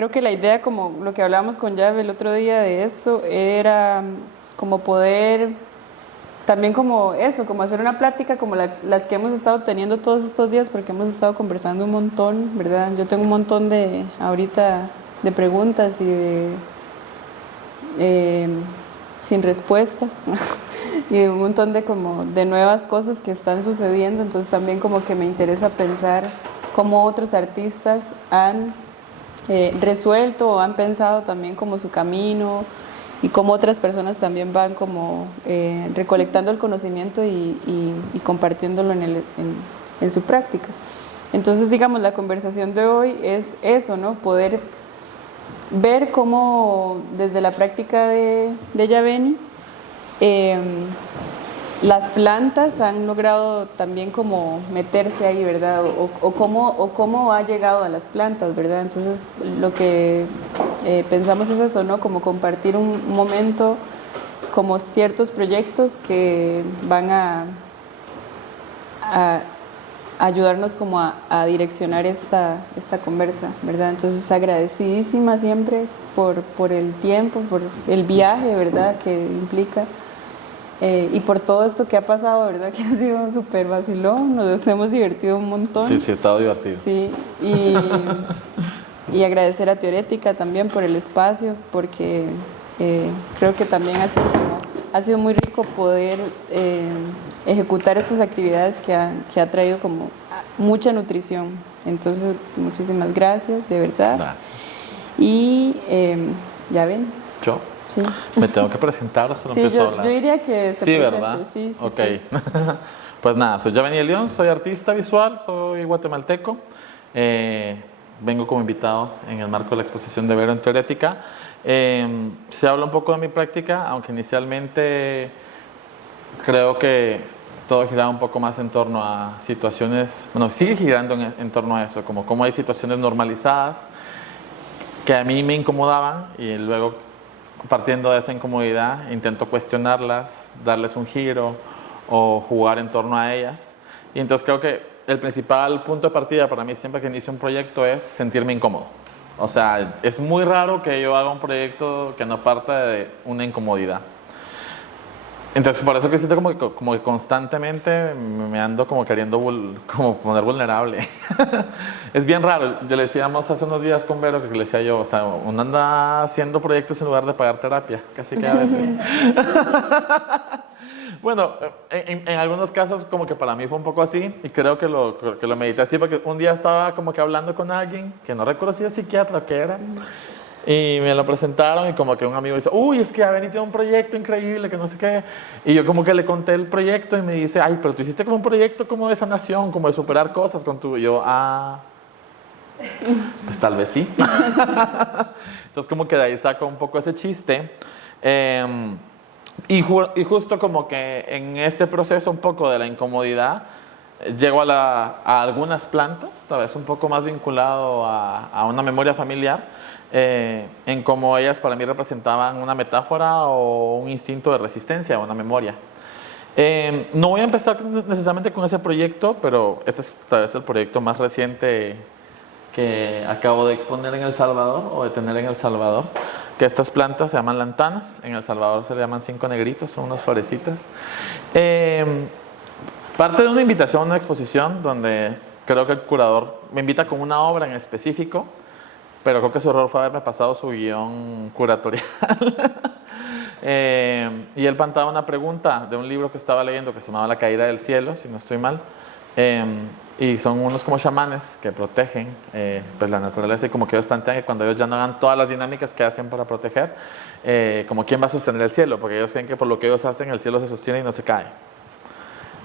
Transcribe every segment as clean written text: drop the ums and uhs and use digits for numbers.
creo que la idea, como lo que hablábamos con Jav el otro día de esto, era como poder también como eso, como hacer una plática como las que hemos estado teniendo todos estos días, porque hemos estado conversando un montón, ¿verdad? Yo tengo un montón de, ahorita, de preguntas y de sin respuesta y un montón de como de nuevas cosas que están sucediendo, entonces también como que me interesa pensar cómo otros artistas han resuelto o han pensado también como su camino y cómo otras personas también van como recolectando el conocimiento y compartiéndolo en su práctica. Entonces, digamos, la conversación de hoy es eso, ¿no? Poder ver cómo desde la práctica de Yaveni las plantas han logrado también como meterse ahí, ¿verdad? O cómo ha llegado a las plantas, ¿verdad? Entonces, lo que pensamos es eso, ¿no? Como compartir un momento, como ciertos proyectos que van a ayudarnos como a direccionar esta conversa, ¿verdad? Entonces, agradecidísima siempre por el tiempo, por el viaje, ¿verdad? Que implica. Y por todo esto que ha pasado, ¿verdad? Que ha sido súper vacilón, nos hemos divertido un montón. Sí, sí, ha estado divertido. Sí, y agradecer a Teorética también por el espacio, porque creo que también ha sido muy rico poder ejecutar estas actividades que ha traído como mucha nutrición. Entonces, muchísimas gracias, de verdad. Gracias. Y ya ven. ¿Yo? Sí. ¿Me tengo que presentar o solo Sí, empiezo a hablar? yo diría que se sí, presente. ¿verdad? Sí, sí, ok. sí. Pues nada, soy Yaveni León, soy artista visual, soy guatemalteco. Vengo como invitado en el marco de la exposición de Vero en Teorética. Se habla un poco de mi práctica, aunque inicialmente creo que todo giraba un poco más en torno a situaciones, bueno, sigue girando en torno a eso, como cómo hay situaciones normalizadas que a mí me incomodaban y luego partiendo de esa incomodidad intento cuestionarlas, darles un giro o jugar en torno a ellas. Y entonces creo que el principal punto de partida para mí siempre que inicio un proyecto es sentirme incómodo. O sea, es muy raro que yo haga un proyecto que no parta de una incomodidad. Entonces, por eso que siento como que constantemente me ando como queriendo como poner vulnerable. Es bien raro. Yo le decíamos hace unos días con Vero que le decía yo, o sea, uno anda haciendo proyectos en lugar de pagar terapia, casi que a veces. Bueno, en algunos casos como que para mí fue un poco así y creo que lo medité así porque un día estaba como que hablando con alguien que no recuerdo si era psiquiatra o qué era. Y me lo presentaron y como que un amigo dice, uy, es que Yaveni tiene un proyecto increíble, que no sé qué. Y yo como que le conté el proyecto y me dice, ay, pero tú hiciste como un proyecto como de sanación, como de superar cosas con tu... Y yo, pues tal vez sí. Entonces como que de ahí saco un poco ese chiste. Y justo como que en este proceso un poco de la incomodidad, llego a algunas plantas, tal vez un poco más vinculado a una memoria familiar, en cómo ellas para mí representaban una metáfora o un instinto de resistencia a una memoria. No voy a empezar necesariamente con ese proyecto, pero este es tal vez el proyecto más reciente que acabo de exponer en El Salvador o de tener en El Salvador, que estas plantas se llaman lantanas, en El Salvador se le llaman 5 negritos, son unas florecitas. Parte de una invitación a una exposición donde creo que el curador me invita con una obra en específico, pero creo que su error fue haberme pasado su guión curatorial. Y él plantaba una pregunta de un libro que estaba leyendo que se llamaba La caída del cielo, si no estoy mal. Y son unos como chamanes que protegen pues la naturaleza y como que ellos plantean que cuando ellos ya no hagan todas las dinámicas que hacen para proteger, como quién va a sostener el cielo, porque ellos creen que por lo que ellos hacen el cielo se sostiene y no se cae.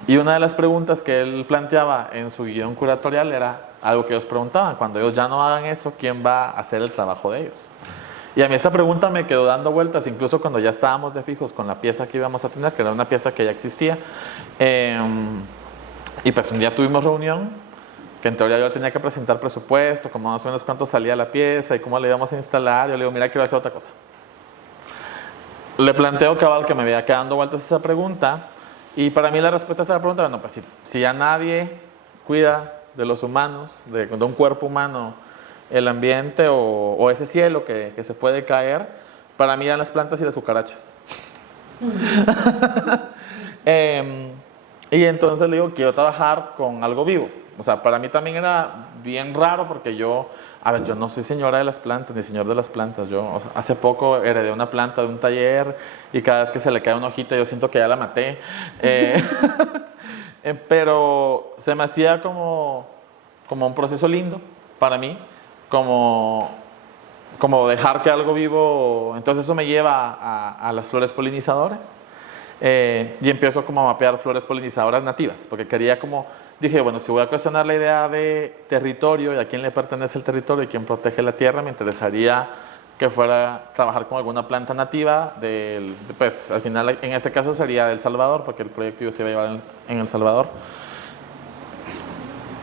Y una de las preguntas que él planteaba en su guión curatorial era algo que ellos preguntaban, cuando ellos ya no hagan eso, ¿quién va a hacer el trabajo de ellos? Y a mí esa pregunta me quedó dando vueltas, incluso cuando ya estábamos de fijos con la pieza que íbamos a tener, que era una pieza que ya existía. Y pues un día tuvimos reunión, que en teoría yo tenía que presentar presupuesto, como más o menos cuánto salía la pieza y cómo la íbamos a instalar. Yo le digo, mira, quiero hacer otra cosa. Le planteo cabal que me había quedado dando vueltas esa pregunta. Y para mí la respuesta a esa pregunta, bueno, pues si ya nadie cuida de los humanos, de un cuerpo humano el ambiente o ese cielo que se puede caer, para mí eran las plantas y las cucarachas. Y entonces le digo, quiero trabajar con algo vivo. O sea, para mí también era bien raro porque yo no soy señora de las plantas ni señor de las plantas. Yo, o sea, hace poco heredé una planta de un taller y cada vez que se le cae una hojita yo siento que ya la maté. Pero se me hacía como un proceso lindo para mí, como dejar que algo vivo. Entonces eso me lleva a las flores polinizadoras. Y empiezo como a mapear flores polinizadoras nativas, porque dije, bueno, si voy a cuestionar la idea de territorio y a quién le pertenece el territorio y quién protege la tierra, me interesaría que fuera a trabajar con alguna planta nativa pues al final en este caso sería de El Salvador, porque el proyecto se iba a llevar en El Salvador.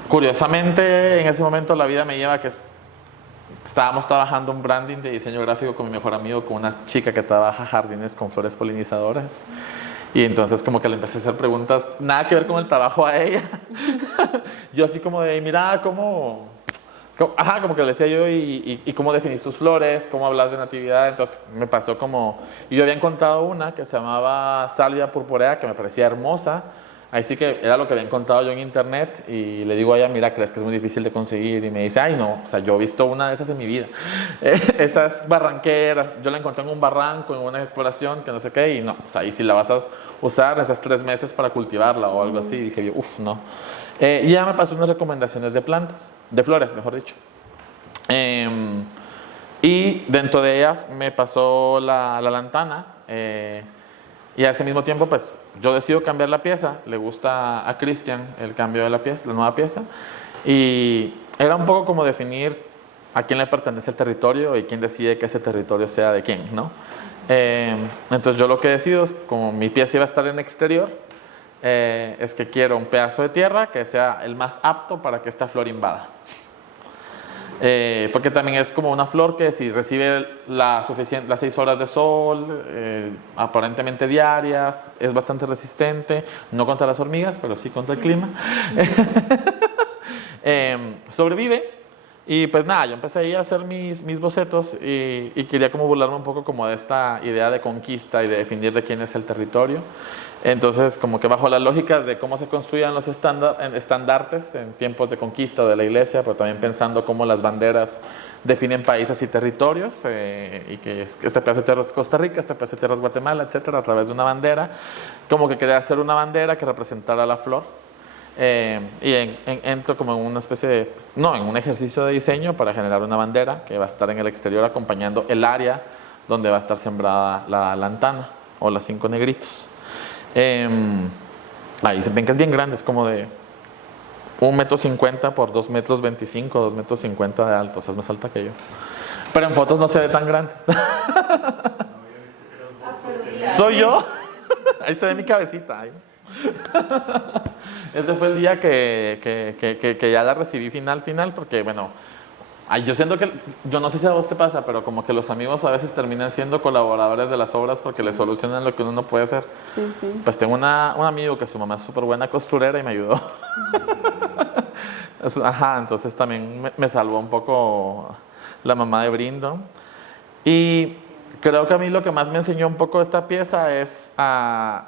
Curiosamente, en ese momento la vida me lleva a que estábamos trabajando un branding de diseño gráfico con mi mejor amigo, con una chica que trabaja jardines con flores polinizadoras. Y entonces como que le empecé a hacer preguntas, nada que ver con el trabajo a ella. Yo así como de, mira, como que le decía yo, y cómo definís tus flores, cómo hablas de natividad. Entonces me pasó y yo había encontrado una que se llamaba Salvia purpurea, que me parecía hermosa. Ahí sí que era lo que había encontrado yo en internet y le digo a ella, mira, ¿crees que es muy difícil de conseguir? Y me dice, ay no, o sea, yo he visto una de esas en mi vida. Esas barranqueras, yo la encontré en un barranco, en una exploración, que no sé qué, y no, o sea, y si la vas a usar, esas 3 meses para cultivarla o algo así, dije yo, uff, no. Y ya me pasó unas recomendaciones de plantas, de flores, mejor dicho. Y dentro de ellas me pasó la lantana. Y a ese mismo tiempo, pues, yo decido cambiar la pieza. Le gusta a Cristian el cambio de la pieza, la nueva pieza. Y era un poco como definir a quién le pertenece el territorio y quién decide que ese territorio sea de quién, ¿no? Entonces yo lo que decido es, como mi pieza iba a estar en exterior, es que quiero un pedazo de tierra que sea el más apto para que esta flor invada. Porque también es como una flor que si recibe las 6 horas de sol, aparentemente diarias, es bastante resistente, no contra las hormigas, pero sí contra el clima. Sobrevive. Y pues nada, yo empecé ahí a hacer mis bocetos y quería como burlarme un poco como de esta idea de conquista y de definir de quién es el territorio. Entonces, como que bajo las lógicas de cómo se construían los estandartes en tiempos de conquista de la iglesia, pero también pensando cómo las banderas definen países y territorios, y que este pedazo de tierra es Costa Rica, este pedazo de tierra es Guatemala, etcétera, a través de una bandera, como que quería hacer una bandera que representara la flor. Y entro como en una especie de, en un ejercicio de diseño para generar una bandera que va a estar en el exterior acompañando el área donde va a estar sembrada la lantana o las 5 negritos. Ahí se ven que es bien grande, es como de 1,50 m por 2,25 m, 2,50 m de alto, o sea, es más alta que yo. Pero en fotos no se ve tan grande. ¿Soy yo? Ahí se ve mi cabecita. Ahí. Ese fue el día que ya la recibí final, porque bueno, yo siento que, yo no sé si a vos te pasa, pero como que los amigos a veces terminan siendo colaboradores de las obras porque les solucionan lo que uno no puede hacer. Sí, sí. Pues tengo un amigo que su mamá es súper buena costurera y me ayudó. Ajá, entonces también me salvó un poco la mamá de Brindo. Y creo que a mí lo que más me enseñó un poco esta pieza es a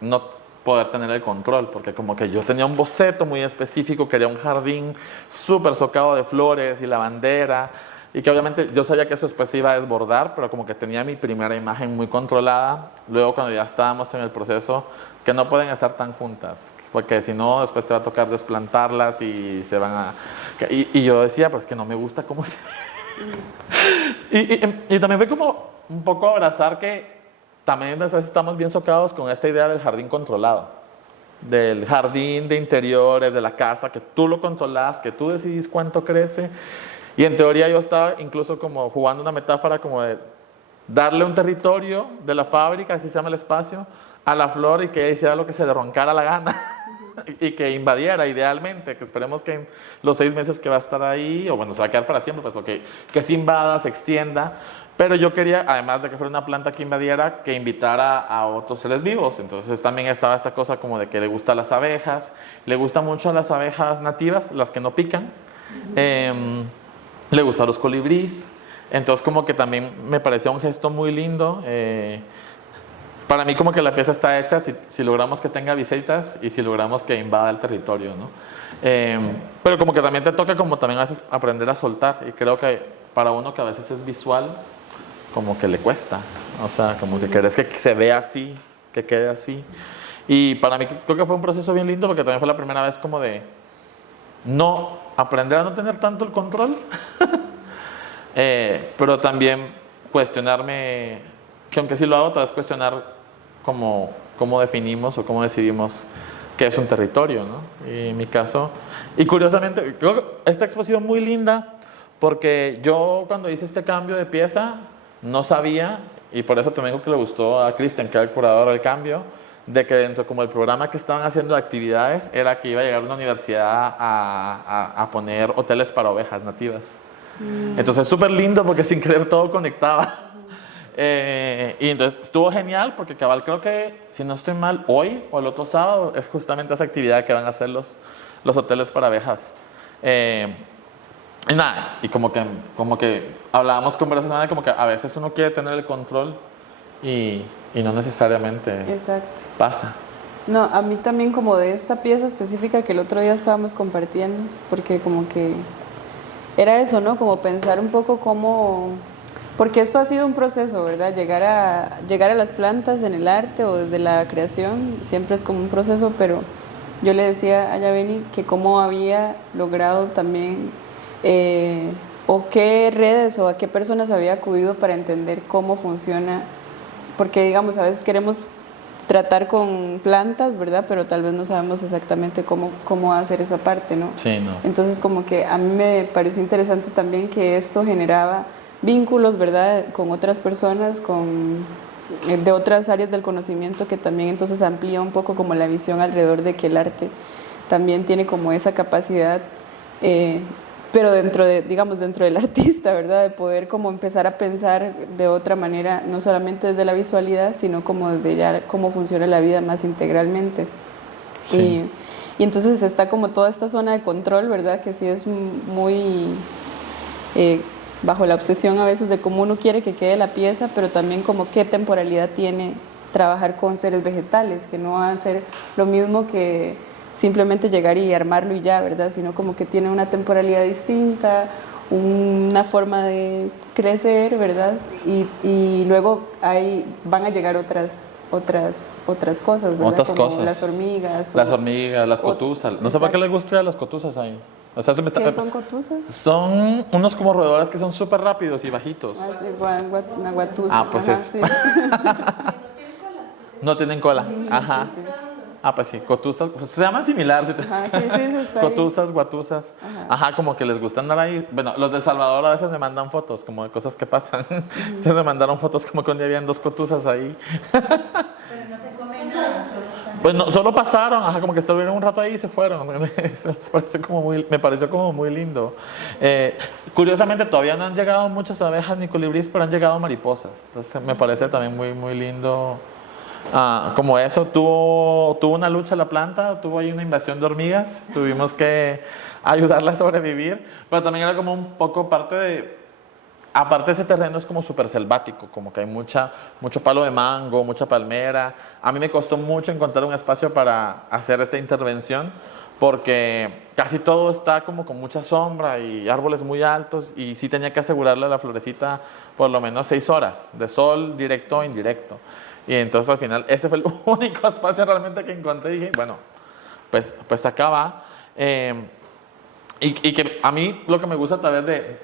no poder tener el control, porque como que yo tenía un boceto muy específico, quería un jardín súper socado de flores y la bandera, y que obviamente yo sabía que eso después se iba a desbordar, pero como que tenía mi primera imagen muy controlada. Luego cuando ya estábamos en el proceso, que no pueden estar tan juntas, porque si no después te va a tocar desplantarlas y se van a... Y yo decía, pues que no me gusta cómo se... y también fue como un poco abrazar que también a veces estamos bien socados con esta idea del jardín controlado, del jardín de interiores, de la casa, que tú lo controlas, que tú decidís cuánto crece. Y en teoría yo estaba incluso como jugando una metáfora como de darle un territorio de la fábrica, así se llama el espacio, a la flor y que hiciera lo que se le roncara la gana y que invadiera idealmente, que esperemos que en los 6 meses que va a estar ahí, o bueno, se va a quedar para siempre, pues porque que se invada, se extienda. Pero yo quería, además de que fuera una planta que invadiera, que invitara a otros seres vivos. Entonces también estaba esta cosa como de que le gustan las abejas, le gustan mucho las abejas nativas, las que no pican. le gustan los colibríes. Entonces como que también me parecía un gesto muy lindo. Para mí como que la pieza está hecha si logramos que tenga visitas y si logramos que invada el territorio, ¿no? Pero como que también te toca como también a veces aprender a soltar, y creo que para uno que a veces es visual, como que le cuesta, o sea, como que querés que se vea así, que quede así. Y para mí creo que fue un proceso bien lindo, porque también fue la primera vez como de no aprender a no tener tanto el control, pero también cuestionarme, que aunque sí lo hago, tal vez cuestionar cómo definimos o cómo decidimos qué es un territorio, ¿no? Y en mi caso, y curiosamente, creo que esta exposición muy linda, porque yo cuando hice este cambio de pieza, no sabía, y por eso también creo que le gustó a Cristian, que era el curador del cambio, de que dentro como el programa que estaban haciendo de actividades era que iba a llegar una universidad a poner hoteles para ovejas nativas. Entonces súper lindo, porque sin querer todo conectaba. Y entonces estuvo genial, porque cabal, creo que si no estoy mal, hoy o el otro sábado es justamente esa actividad que van a hacer los hoteles para abejas. Y nada, y como que hablábamos con esa semana, como que a veces uno quiere tener el control y no necesariamente pasa. No, a mí también como de esta pieza específica que el otro día estábamos compartiendo, porque como que era eso, ¿no? Como pensar un poco cómo... Porque esto ha sido un proceso, ¿verdad? Llegar a las plantas en el arte o desde la creación siempre es como un proceso, pero yo le decía a Yaveni que cómo había logrado también, o qué redes o a qué personas había acudido para entender cómo funciona, porque digamos, a veces queremos tratar con plantas, ¿verdad? Pero tal vez no sabemos exactamente cómo hacer esa parte, ¿no? Sí, no. Entonces como que a mí me pareció interesante también que esto generaba vínculos, ¿verdad?, con otras personas, de otras áreas del conocimiento, que también entonces amplía un poco como la visión alrededor de que el arte también tiene como esa capacidad, pero dentro del artista, ¿verdad?, de poder como empezar a pensar de otra manera, no solamente desde la visualidad, sino como desde ya cómo funciona la vida más integralmente. Sí. Y entonces está como toda esta zona de control, ¿verdad?, que sí es muy... bajo la obsesión a veces de cómo uno quiere que quede la pieza, pero también como qué temporalidad tiene trabajar con seres vegetales, que no va a ser lo mismo que simplemente llegar y armarlo y ya, ¿verdad? Sino como que tiene una temporalidad distinta, una forma de crecer, ¿verdad? Y luego van a llegar otras cosas, ¿verdad? Otras como cosas. las hormigas. Las hormigas, las cotuzas. No sé por qué les gusta las cotuzas ahí. O sea, ¿Qué son cotuzas? Son unos como roedores que son súper rápidos y bajitos. Ah, sí, una guatusa. Ah, pues ajá, es. sí. No tienen cola. Ajá. Sí, sí. Ah, pues sí, cotuzas. Pues se llaman similar. Si te Ajá, sí, está ahí. Cotuzas, guatusas. Ajá, como que les gusta andar ahí. Bueno, los de El Salvador a veces me mandan fotos como de cosas que pasan. Entonces me mandaron fotos como que un día habían 2 cotuzas ahí. Pero no se comen nada, solo están. Pues no, solo pasaron, ajá, como que estuvieron un rato ahí y se fueron. Me pareció como muy lindo. Curiosamente todavía no han llegado muchas abejas ni colibríes, pero han llegado mariposas. Entonces me parece también muy, muy lindo. Como eso, tuvo una lucha la planta, tuvo ahí una invasión de hormigas, tuvimos que ayudarla a sobrevivir, pero también era como un poco aparte ese terreno es como súper selvático, como que hay mucho palo de mango, mucha palmera. A mí me costó mucho encontrar un espacio para hacer esta intervención, porque casi todo está como con mucha sombra y árboles muy altos, y sí tenía que asegurarle a la florecita por lo menos 6 horas de sol directo o indirecto. Y entonces al final ese fue el único espacio realmente que encontré y dije, bueno, pues acá va. Y que a mí lo que me gusta a través de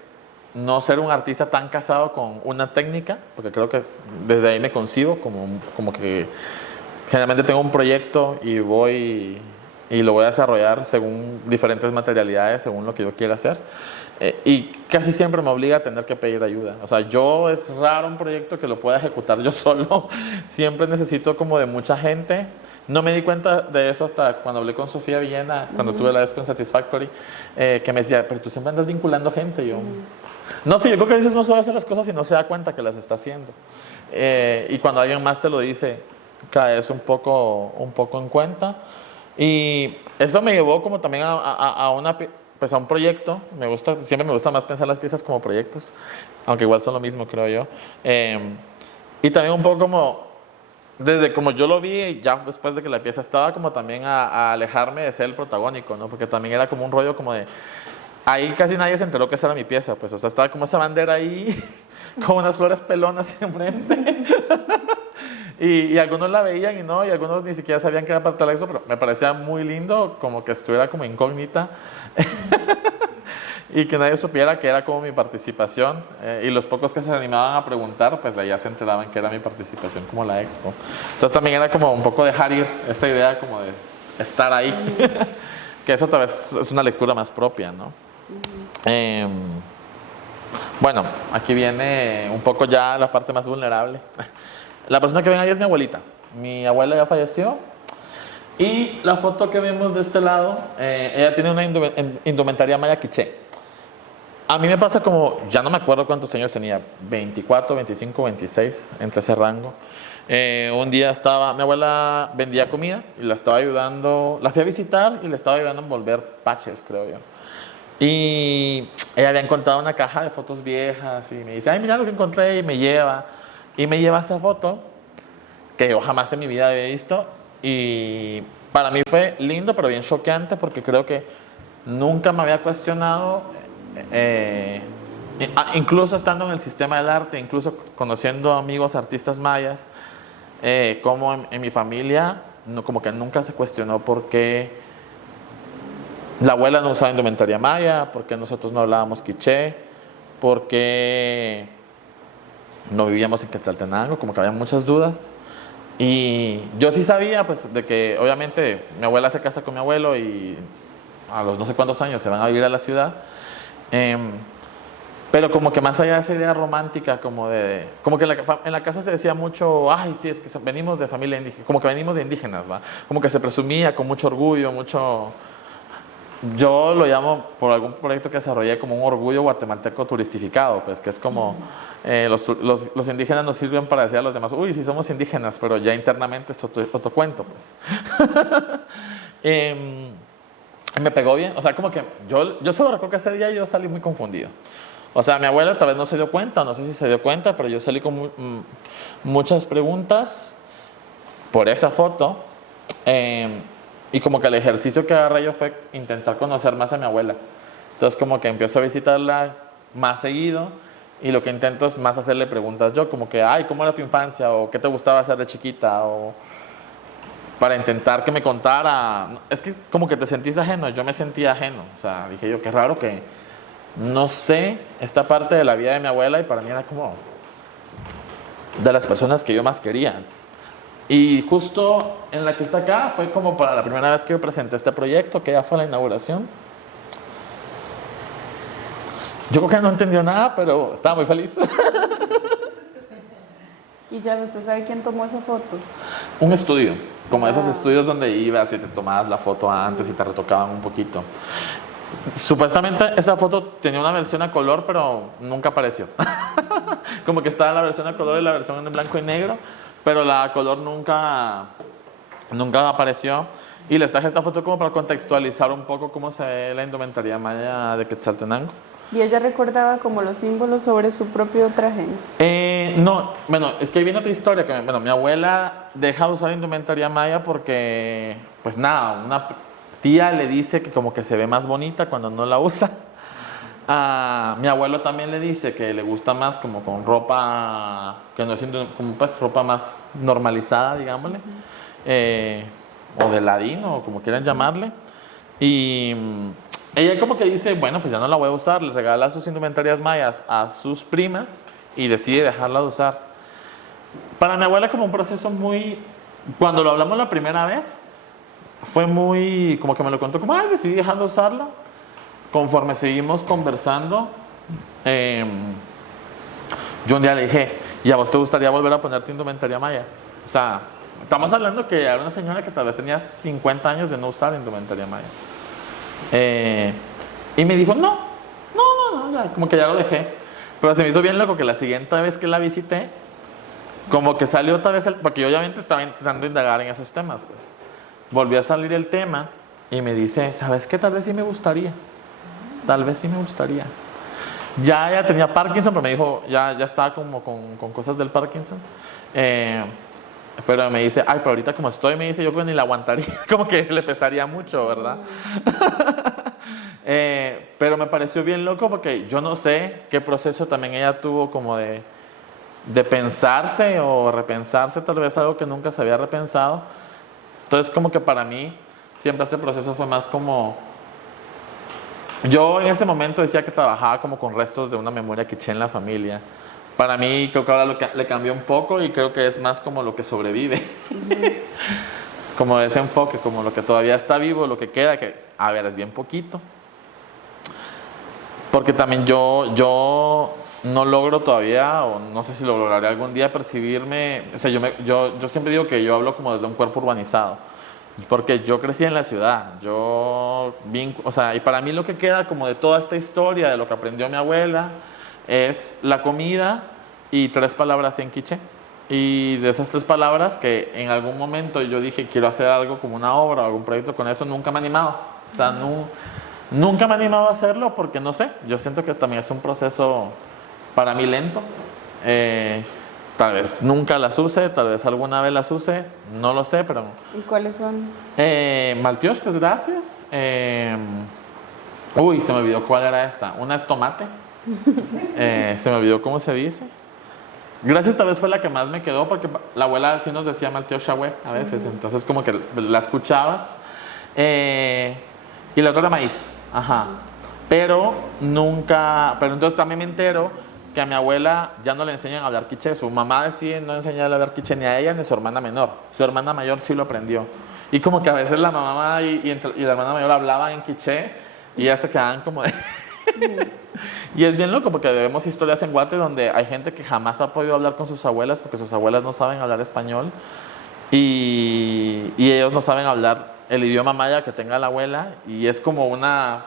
no ser un artista tan casado con una técnica, porque creo que desde ahí me concibo como que generalmente tengo un proyecto y lo voy a desarrollar según diferentes materialidades, según lo que yo quiera hacer. Y casi siempre me obliga a tener que pedir ayuda. O sea, es raro un proyecto que lo pueda ejecutar yo solo. Siempre necesito como de mucha gente. No me di cuenta de eso hasta cuando hablé con Sofía Villena, cuando tuve la Espen Satisfactory, que me decía, pero tú siempre andas vinculando gente. Yo, no sé, yo creo que a veces no sabe hacer las cosas y no se da cuenta que las está haciendo. Y cuando alguien más te lo dice, caes un poco en cuenta. Y eso me llevó como también a una pues a un proyecto. Siempre me gusta más pensar las piezas como proyectos, aunque igual son lo mismo, creo yo. Y también un poco como, desde como yo lo vi, ya después de que la pieza estaba, como también a alejarme de ser el protagónico, ¿no? Porque también era como un rollo como de, ahí casi nadie se enteró que esa era mi pieza, pues, o sea, estaba como esa bandera ahí, con unas flores pelonas enfrente. Y algunos la veían y algunos ni siquiera sabían que era para tal eso, pero me parecía muy lindo, como que estuviera como incógnita. Y que nadie supiera que era como mi participación. Y los pocos que se animaban a preguntar, pues ya se enteraban que era mi participación como la expo. Entonces también era como un poco dejar ir esta idea como de estar ahí. Que eso tal vez es una lectura más propia, ¿no? Bueno, aquí viene un poco ya la parte más vulnerable. La persona que ven ahí es mi abuelita. Mi abuela ya falleció. Y la foto que vemos de este lado, ella tiene una indumentaria maya quiché. A mí me pasa como, ya no me acuerdo cuántos años tenía, 24, 25, 26, entre ese rango. Un día mi abuela vendía comida y la estaba ayudando, la fui a visitar y le estaba ayudando a envolver paches, creo yo. Y ella había encontrado una caja de fotos viejas y me dice, ay, mira lo que encontré, y me lleva esa foto que yo jamás en mi vida había visto. Y para mí fue lindo, pero bien choqueante, porque creo que nunca me había cuestionado, incluso estando en el sistema del arte, incluso conociendo amigos artistas mayas, como en mi familia, como que nunca se cuestionó por qué la abuela no usaba indumentaria maya, por qué nosotros no hablábamos quiché, por qué no vivíamos en Quetzaltenango, como que había muchas dudas. Y yo sí sabía, pues, de que obviamente mi abuela se casa con mi abuelo y a los no sé cuántos años se van a vivir a la ciudad. Pero como que más allá de esa idea romántica, como que en la casa se decía mucho, ay, sí, es que venimos de familia indígena, como que venimos de indígenas, ¿va? Como que se presumía con mucho orgullo, yo lo llamo, por algún proyecto que desarrollé, como un orgullo guatemalteco turistificado, pues, que es como los indígenas nos sirven para decir a los demás, uy, sí somos indígenas, pero ya internamente es otro cuento, pues. Me pegó bien, o sea, como que yo solo recuerdo que ese día yo salí muy confundido. O sea, mi abuela tal vez no se dio cuenta, no sé si se dio cuenta, pero yo salí con muchas preguntas por esa foto. Y como que el ejercicio que agarré yo fue intentar conocer más a mi abuela. Entonces como que empiezo a visitarla más seguido y lo que intento es más hacerle preguntas yo, como que, ay, ¿cómo era tu infancia? O ¿qué te gustaba hacer de chiquita? O para intentar que me contara. Es que como que te sentís ajeno, yo me sentía ajeno. O sea, dije yo, qué raro que no sé esta parte de la vida de mi abuela, y para mí era como de las personas que yo más quería. Y justo en la que está acá fue como para la primera vez que yo presenté este proyecto, que ya fue la inauguración. Yo creo que no entendió nada, pero estaba muy feliz. Y ya, ¿usted sabe quién tomó esa foto? Un estudio, como esos estudios donde ibas y te tomabas la foto antes y te retocaban un poquito. Supuestamente esa foto tenía una versión a color, pero nunca apareció. Como que estaba la versión a color y la versión en blanco y negro, pero la a color nunca apareció. Y les traje esta foto como para contextualizar un poco cómo se ve la indumentaria maya de Quetzaltenango. ¿Y ella recordaba como los símbolos sobre su propio traje? No, bueno, es que ahí viene otra historia. Mi abuela deja de usar indumentaria maya porque, pues nada, una tía le dice que como que se ve más bonita cuando no la usa. Mi abuelo también le dice que le gusta más como con ropa, que no es como pues ropa más normalizada, digámosle, o de ladino, o como quieran llamarle. Y ella como que dice, bueno, pues ya no la voy a usar, le regala sus indumentarias mayas a sus primas y decide dejarla de usar. Para mi abuela como un proceso muy, cuando lo hablamos la primera vez, fue muy, como que me lo contó como, ay, decidí dejar de usarla. Conforme seguimos conversando, yo un día le dije, ¿y a vos te gustaría volver a ponerte indumentaria maya? O sea, estamos hablando que era una señora que tal vez tenía 50 años de no usar indumentaria maya. Y me dijo, no, ya, como que ya lo dejé. Pero se me hizo bien loco que la siguiente vez que la visité, como que salió otra vez, porque yo obviamente estaba intentando indagar en esos temas, pues. Volvió a salir el tema y me dice, ¿sabes qué? Tal vez sí me gustaría. tal vez sí me gustaría. Ya ella tenía Parkinson, pero me dijo, ya estaba como con cosas del Parkinson. Pero me dice, ay, pero ahorita como estoy, me dice, yo creo que ni la aguantaría, como que le pesaría mucho, ¿verdad? Pero me pareció bien loco porque yo no sé qué proceso también ella tuvo como de pensarse o repensarse tal vez algo que nunca se había repensado. Entonces como que para mí siempre este proceso fue más como... Yo en ese momento decía que trabajaba como con restos de una memoria quiché en la familia. Para mí creo que ahora le cambió un poco y creo que es más como lo que sobrevive. Como ese enfoque, como lo que todavía está vivo, lo que queda, que a ver, es bien poquito. Porque también yo no logro todavía, o no sé si lo lograré algún día, percibirme... O sea, yo siempre digo que yo hablo como desde un cuerpo urbanizado. Porque yo crecí en la ciudad, o sea, y para mí lo que queda como de toda esta historia, de lo que aprendió mi abuela, es la comida y 3 palabras en quiché. Y de esas 3 palabras que en algún momento yo dije, quiero hacer algo como una obra o algún proyecto con eso, nunca me he animado. O sea, nunca me he animado a hacerlo porque no sé, yo siento que también es un proceso para mí lento. Tal vez nunca las use, tal vez alguna vez las use, no lo sé, pero... ¿Y cuáles son? Maltioshkas, gracias. Uy, se me olvidó cuál era esta. Una es tomate. Se me olvidó cómo se dice. Gracias tal vez fue la que más me quedó porque la abuela sí nos decía Maltioshahue a veces, entonces como que la escuchabas. Y la otra era maíz. Ajá. Pero entonces también me entero que a mi abuela ya no le enseñan a hablar quiché. Su mamá decide no enseñarle a hablar quiché ni a ella ni a su hermana menor. Su hermana mayor sí lo aprendió. Y como que a veces la mamá y la hermana mayor hablaban en quiché y ya se quedaban como de... Y es bien loco porque vemos historias en Guate donde hay gente que jamás ha podido hablar con sus abuelas porque sus abuelas no saben hablar español y ellos no saben hablar el idioma maya que tenga la abuela y es como una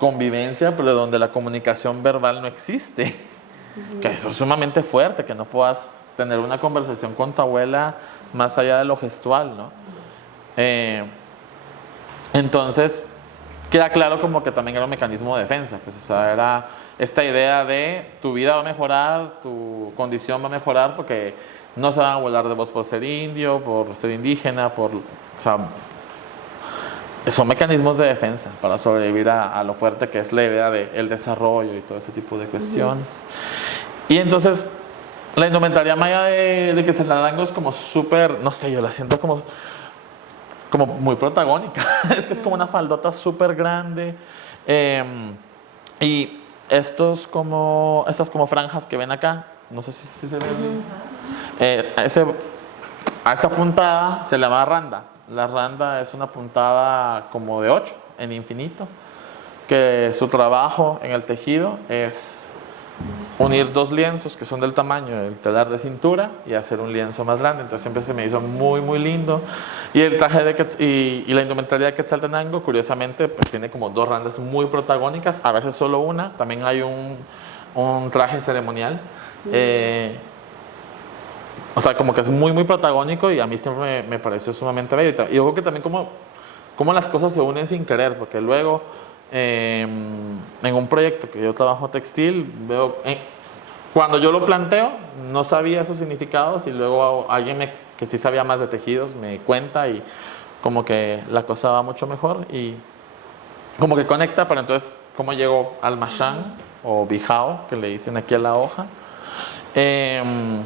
convivencia pero donde la comunicación verbal no existe. Que eso es sumamente fuerte, que no puedas tener una conversación con tu abuela más allá de lo gestual, ¿no? Entonces queda claro como que también era un mecanismo de defensa, pues, o sea, era esta idea de tu vida va a mejorar, tu condición va a mejorar porque no se van a burlar de vos por ser indio, por ser indígena, o sea, son mecanismos de defensa para sobrevivir a lo fuerte que es la idea del desarrollo y todo ese tipo de cuestiones. Y entonces la indumentaria maya de Quetzaltenango es como súper, no sé, yo la siento como muy protagónica. Es que es como una faldota súper grande. Y estas como franjas que ven acá, no sé si se ven bien. A esa puntada se le llama randa. La randa es una puntada como de 8 en infinito, que su trabajo en el tejido es unir 2 lienzos que son del tamaño del telar de cintura y hacer un lienzo más grande. Entonces siempre se me hizo muy muy lindo. Y el traje y la indumentaria de Quetzaltenango, curiosamente, pues tiene como 2 randas muy protagónicas, a veces solo una. También hay un traje ceremonial. O sea, como que es muy muy protagónico y a mí siempre me pareció sumamente bello. Y yo creo que también como las cosas se unen sin querer, porque luego en un proyecto que yo trabajo textil, veo, cuando yo lo planteo, no sabía esos significados y luego alguien que sí sabía más de tejidos me cuenta y como que la cosa va mucho mejor y como que conecta, pero entonces, ¿cómo llego al mashán o bijao, que le dicen aquí a la hoja?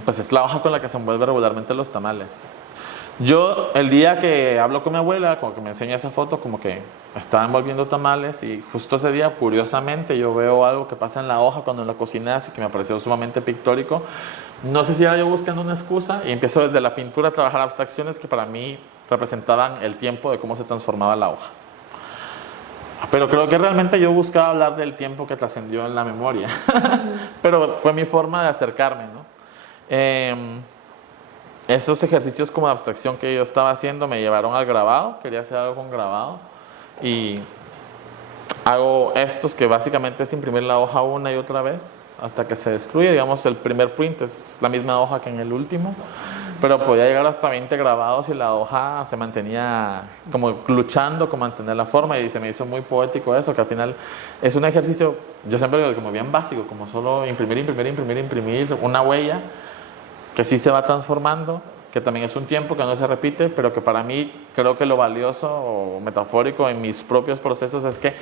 Pues es la hoja con la que se envuelven regularmente los tamales. Yo el día que hablo con mi abuela, como que me enseña esa foto, como que estaba envolviendo tamales y justo ese día, curiosamente, yo veo algo que pasa en la hoja cuando la cociné, así que me pareció sumamente pictórico. No sé si era yo buscando una excusa y empiezo desde la pintura a trabajar abstracciones que para mí representaban el tiempo de cómo se transformaba la hoja. Pero creo que realmente yo buscaba hablar del tiempo que trascendió en la memoria. Pero fue mi forma de acercarme, ¿no? Esos ejercicios como de abstracción que yo estaba haciendo me llevaron al grabado. Quería hacer algo con grabado. Y hago estos que básicamente es imprimir la hoja una y otra vez hasta que se destruye. Digamos, el primer print es la misma hoja que en el último. pero podía llegar hasta 20 grabados y la hoja se mantenía como luchando con mantener la forma, y se me hizo muy poético eso, que al final es un ejercicio, yo siempre digo, como bien básico, como solo imprimir una huella que sí se va transformando, que también es un tiempo que no se repite, pero que para mí creo que lo valioso o metafórico en mis propios procesos es que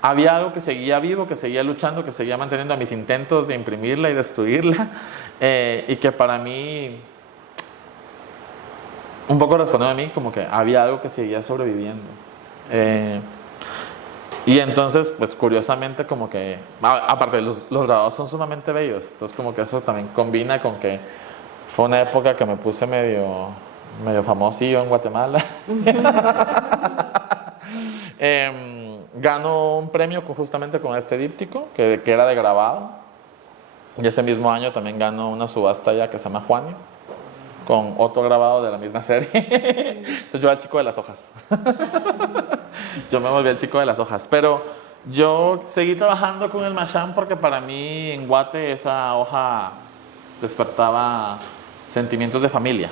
había algo que seguía vivo, que seguía luchando, que seguía manteniendo a mis intentos de imprimirla y destruirla, y que para mí, un poco respondiendo a mí, como que había algo que seguía sobreviviendo. Y entonces, pues curiosamente, como que, aparte, los grabados son sumamente bellos, entonces como que eso también combina con que fue una época que me puse medio famosillo en Guatemala. Gano un premio justamente con este díptico, que era de grabado. Y ese mismo año también gano una subasta ya que se llama Juanio, con otro grabado de la misma serie. Entonces yo era el chico de las hojas. Yo me volví el chico de las hojas. Pero yo seguí trabajando con el Mashán porque para mí en Guate esa hoja despertaba sentimientos de familia.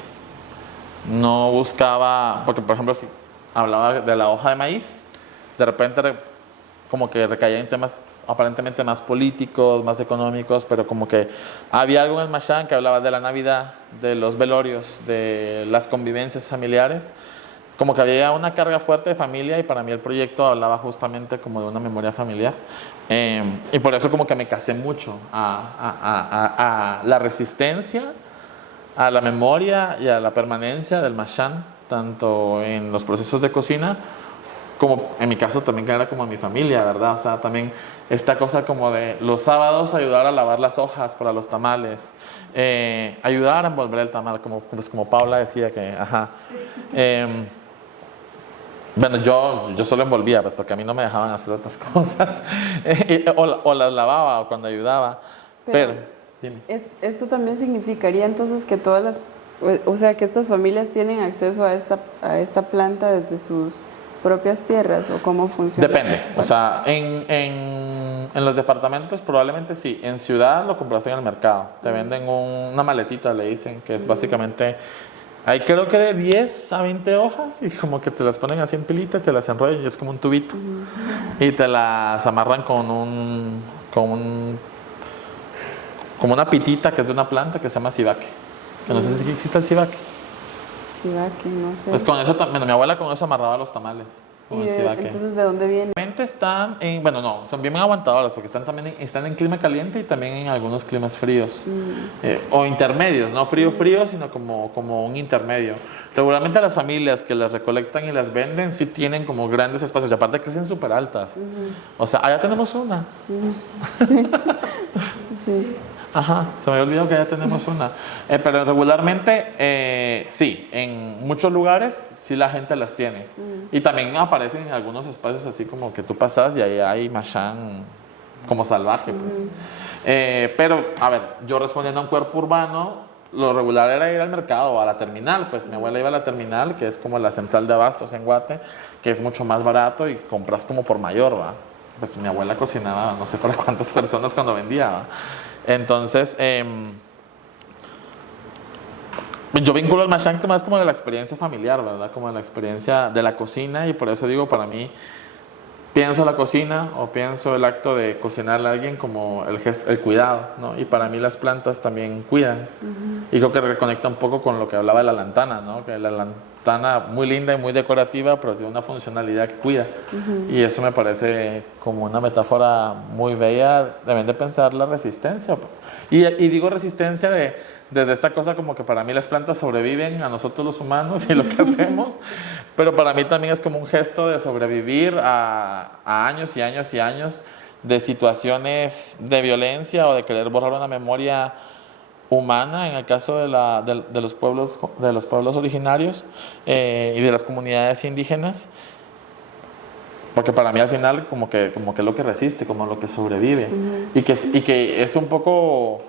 No buscaba, porque por ejemplo si hablaba de la hoja de maíz, de repente como que recaía en temas aparentemente más políticos, más económicos, pero como que había algo en el Mashán que hablaba de la Navidad, de los velorios, de las convivencias familiares, como que había una carga fuerte de familia, y para mí el proyecto hablaba justamente como de una memoria familiar, y por eso como que me casé mucho a la resistencia, a la memoria y a la permanencia del Mashán, tanto en los procesos de cocina, como en mi caso también que era como mi familia, ¿verdad? O sea, también esta cosa como de los sábados ayudar a lavar las hojas para los tamales, ayudar a envolver el tamal, pues como Paula decía que, ajá. Bueno, yo solo envolvía, pues porque a mí no me dejaban hacer otras cosas, o las lavaba o cuando ayudaba, pero dime. Esto también significaría entonces que todas las, o sea, que estas familias tienen acceso a esta planta desde sus propias tierras, o cómo funciona. Depende, o sea, en los departamentos probablemente sí, en ciudad lo compras en el mercado, te venden una maletita, le dicen, que es básicamente, hay creo que de 10 a 20 hojas, y como que te las ponen así en pilita, te las enrollan y es como un tubito, y te las amarran como una pitita que es de una planta que se llama cibaque, que no sé si existe el cibaque. Cibaque, no sé. Pues con eso, bueno, mi abuela con eso amarraba los tamales. Con el cibaque. Entonces, ¿de dónde viene? Están en, bueno, no, son bien aguantadoras porque están en clima caliente y también en algunos climas fríos, o intermedios, no frío, sino como un intermedio. Regularmente las familias que las recolectan y las venden sí tienen como grandes espacios, y aparte crecen súper altas. O sea, allá tenemos una. Sí. Sí. Ajá, se me había olvidado que ya tenemos una. Pero regularmente, sí, en muchos lugares sí la gente las tiene. Y también aparecen en algunos espacios así como que tú pasas y ahí hay Mashán como salvaje, pues. Pero, a ver, yo respondiendo a un cuerpo urbano, lo regular era ir al mercado o a la terminal. Pues mi abuela iba a la terminal, que es como la central de abastos en Guate, que es mucho más barato y compras como por mayor, ¿va? Pues mi abuela cocinaba no sé para cuántas personas cuando vendía, ¿va? Entonces, yo vinculo el Mashán más como de la experiencia familiar, ¿verdad? Como de la experiencia de la cocina, y por eso digo, para mí, pienso la cocina o pienso el acto de cocinarle a alguien como el cuidado, ¿no? Y para mí las plantas también cuidan. Y creo que reconecta un poco con lo que hablaba de la lantana, ¿no? Que la lantana muy linda y muy decorativa, pero tiene una funcionalidad que cuida. Y eso me parece como una metáfora muy bella. Deben de pensar la resistencia. Y digo resistencia desde esta cosa como que para mí las plantas sobreviven a nosotros los humanos y lo que hacemos, pero para mí también es como un gesto de sobrevivir a años y años y años de situaciones de violencia o de querer borrar una memoria humana, en el caso de los pueblos originarios, y de las comunidades indígenas, porque para mí al final como que es lo que resiste, como lo que sobrevive, y que es un poco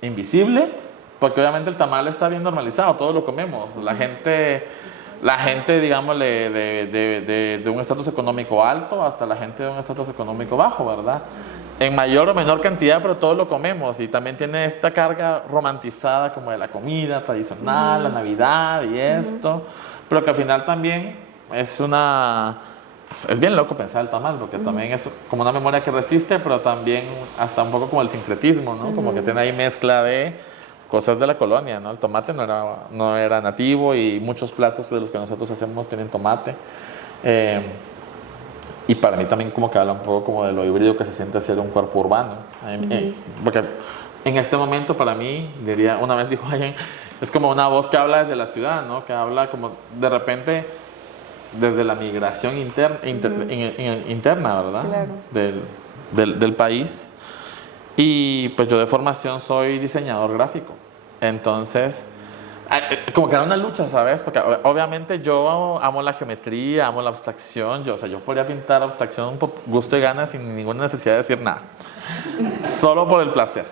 invisible, porque obviamente el tamal está bien normalizado, todos lo comemos, la gente digámosle de un estatus económico alto hasta la gente de un estatus económico bajo, ¿verdad? en mayor o menor cantidad, pero todos lo comemos y también tiene esta carga romantizada como de la comida tradicional, la Navidad y esto, pero que al final también es bien loco pensar el tamal, porque también es como una memoria que resiste, pero también hasta un poco como el sincretismo, ¿no? Como que tiene ahí mezcla de cosas de la colonia, ¿no? El tomate no era nativo y muchos platos de los que nosotros hacemos tienen tomate. Y para mí también como que habla un poco como de lo híbrido que se siente ser un cuerpo urbano. Porque en este momento para mí, diría, una vez dijo alguien, es como una voz que habla desde la ciudad, ¿no? Que habla como de repente desde la migración interna, ¿verdad? Claro. Del país. Y pues yo de formación soy diseñador gráfico. Entonces, como que era una lucha, ¿sabes? Porque obviamente yo amo la geometría, amo la abstracción. Yo podría pintar abstracción por gusto y ganas sin ninguna necesidad de decir nada. Solo por el placer.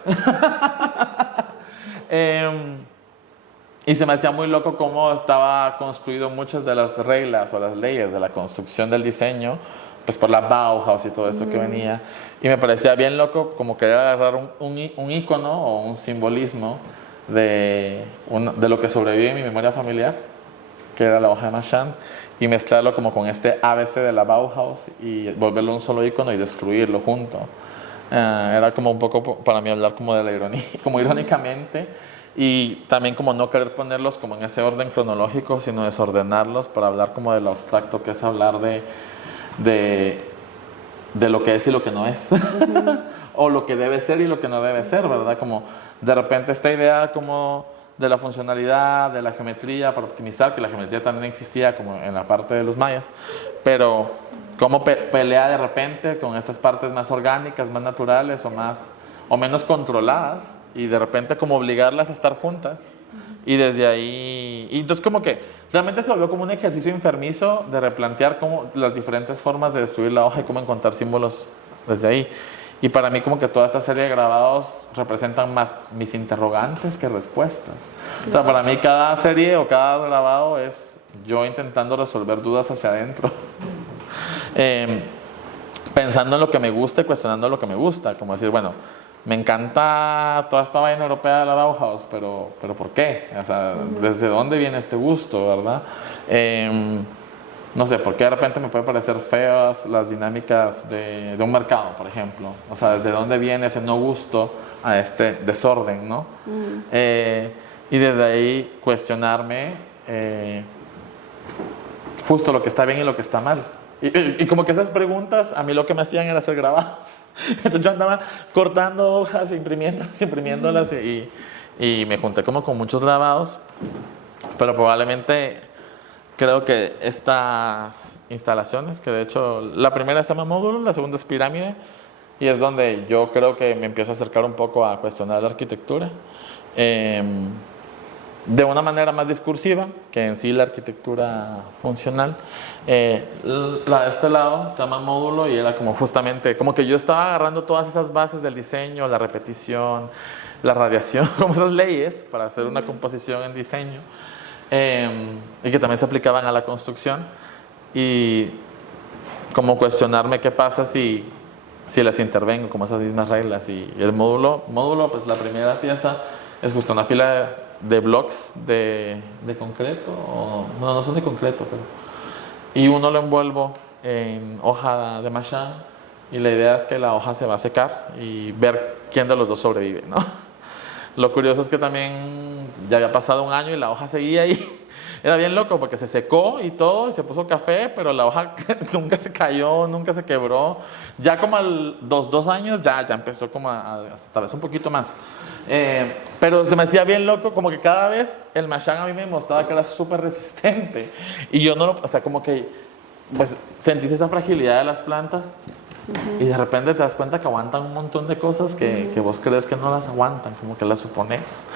Y se me hacía muy loco cómo estaba construido muchas de las reglas o las leyes de la construcción del diseño, pues por la Bauhaus y todo esto que venía. Y me parecía bien loco como querer agarrar un ícono o un simbolismo de lo que sobrevive en mi memoria familiar, que era la hoja de Marchand, y mezclarlo como con este ABC de la Bauhaus y volverlo un solo ícono y destruirlo junto. Era como un poco para mí hablar como de la ironía, como irónicamente, y también como no querer ponerlos como en ese orden cronológico, sino desordenarlos para hablar como de lo abstracto que es hablar de lo que es y lo que no es. O lo que debe ser y lo que no debe ser, ¿verdad? Como de repente esta idea como de la funcionalidad, de la geometría para optimizar, que la geometría también existía como en la parte de los mayas, pero cómo pelea de repente con estas partes más orgánicas, más naturales o menos controladas, y de repente como obligarlas a estar juntas. Y desde ahí, y entonces como que realmente se volvió como un ejercicio enfermizo de replantear como las diferentes formas de destruir la hoja y cómo encontrar símbolos desde ahí. Y para mí como que toda esta serie de grabados representan más mis interrogantes que respuestas. O sea, para mí cada serie o cada grabado es yo intentando resolver dudas hacia adentro. Pensando en lo que me gusta y cuestionando lo que me gusta. Como decir, bueno, me encanta toda esta vaina europea de la Bauhaus, pero ¿por qué? O sea, ¿desde dónde viene este gusto, verdad? No sé, ¿por qué de repente me pueden parecer feas las dinámicas de un mercado, por ejemplo? O sea, ¿desde dónde viene ese no gusto a este desorden, no? Y desde ahí cuestionarme justo lo que está bien y lo que está mal. Y como que esas preguntas a mí lo que me hacían era hacer grabados. Entonces yo andaba cortando hojas, imprimiéndolas y me junté como con muchos grabados, pero probablemente creo que estas instalaciones, que de hecho la primera se llama módulo, la segunda es pirámide, y es donde yo creo que me empiezo a acercar un poco a cuestionar la arquitectura. De una manera más discursiva que en sí la arquitectura funcional. La de este lado se llama módulo y era como justamente, como que yo estaba agarrando todas esas bases del diseño, la repetición, la radiación, como esas leyes para hacer una composición en diseño, y que también se aplicaban a la construcción, y como cuestionarme qué pasa si las intervengo, como esas mismas reglas. Y el módulo, pues la primera pieza es justo una fila de blocks de concreto, no son de concreto, pero, y uno lo envuelvo en hoja de Marchand, y la idea es que la hoja se va a secar y ver quién de los dos sobrevive, ¿no? Lo curioso es que también ya había pasado un año y la hoja seguía ahí. Era bien loco porque se secó y todo, y se puso café, pero la hoja nunca se cayó, nunca se quebró. Ya como a los 2 años ya empezó como tal vez un poquito más. Pero se me hacía bien loco, como que cada vez el Marchand a mí me mostraba que era súper resistente. Y yo no lo, o sea, como que pues sentís esa fragilidad de las plantas, y de repente te das cuenta que aguantan un montón de cosas que vos crees que no las aguantan, como que las supones.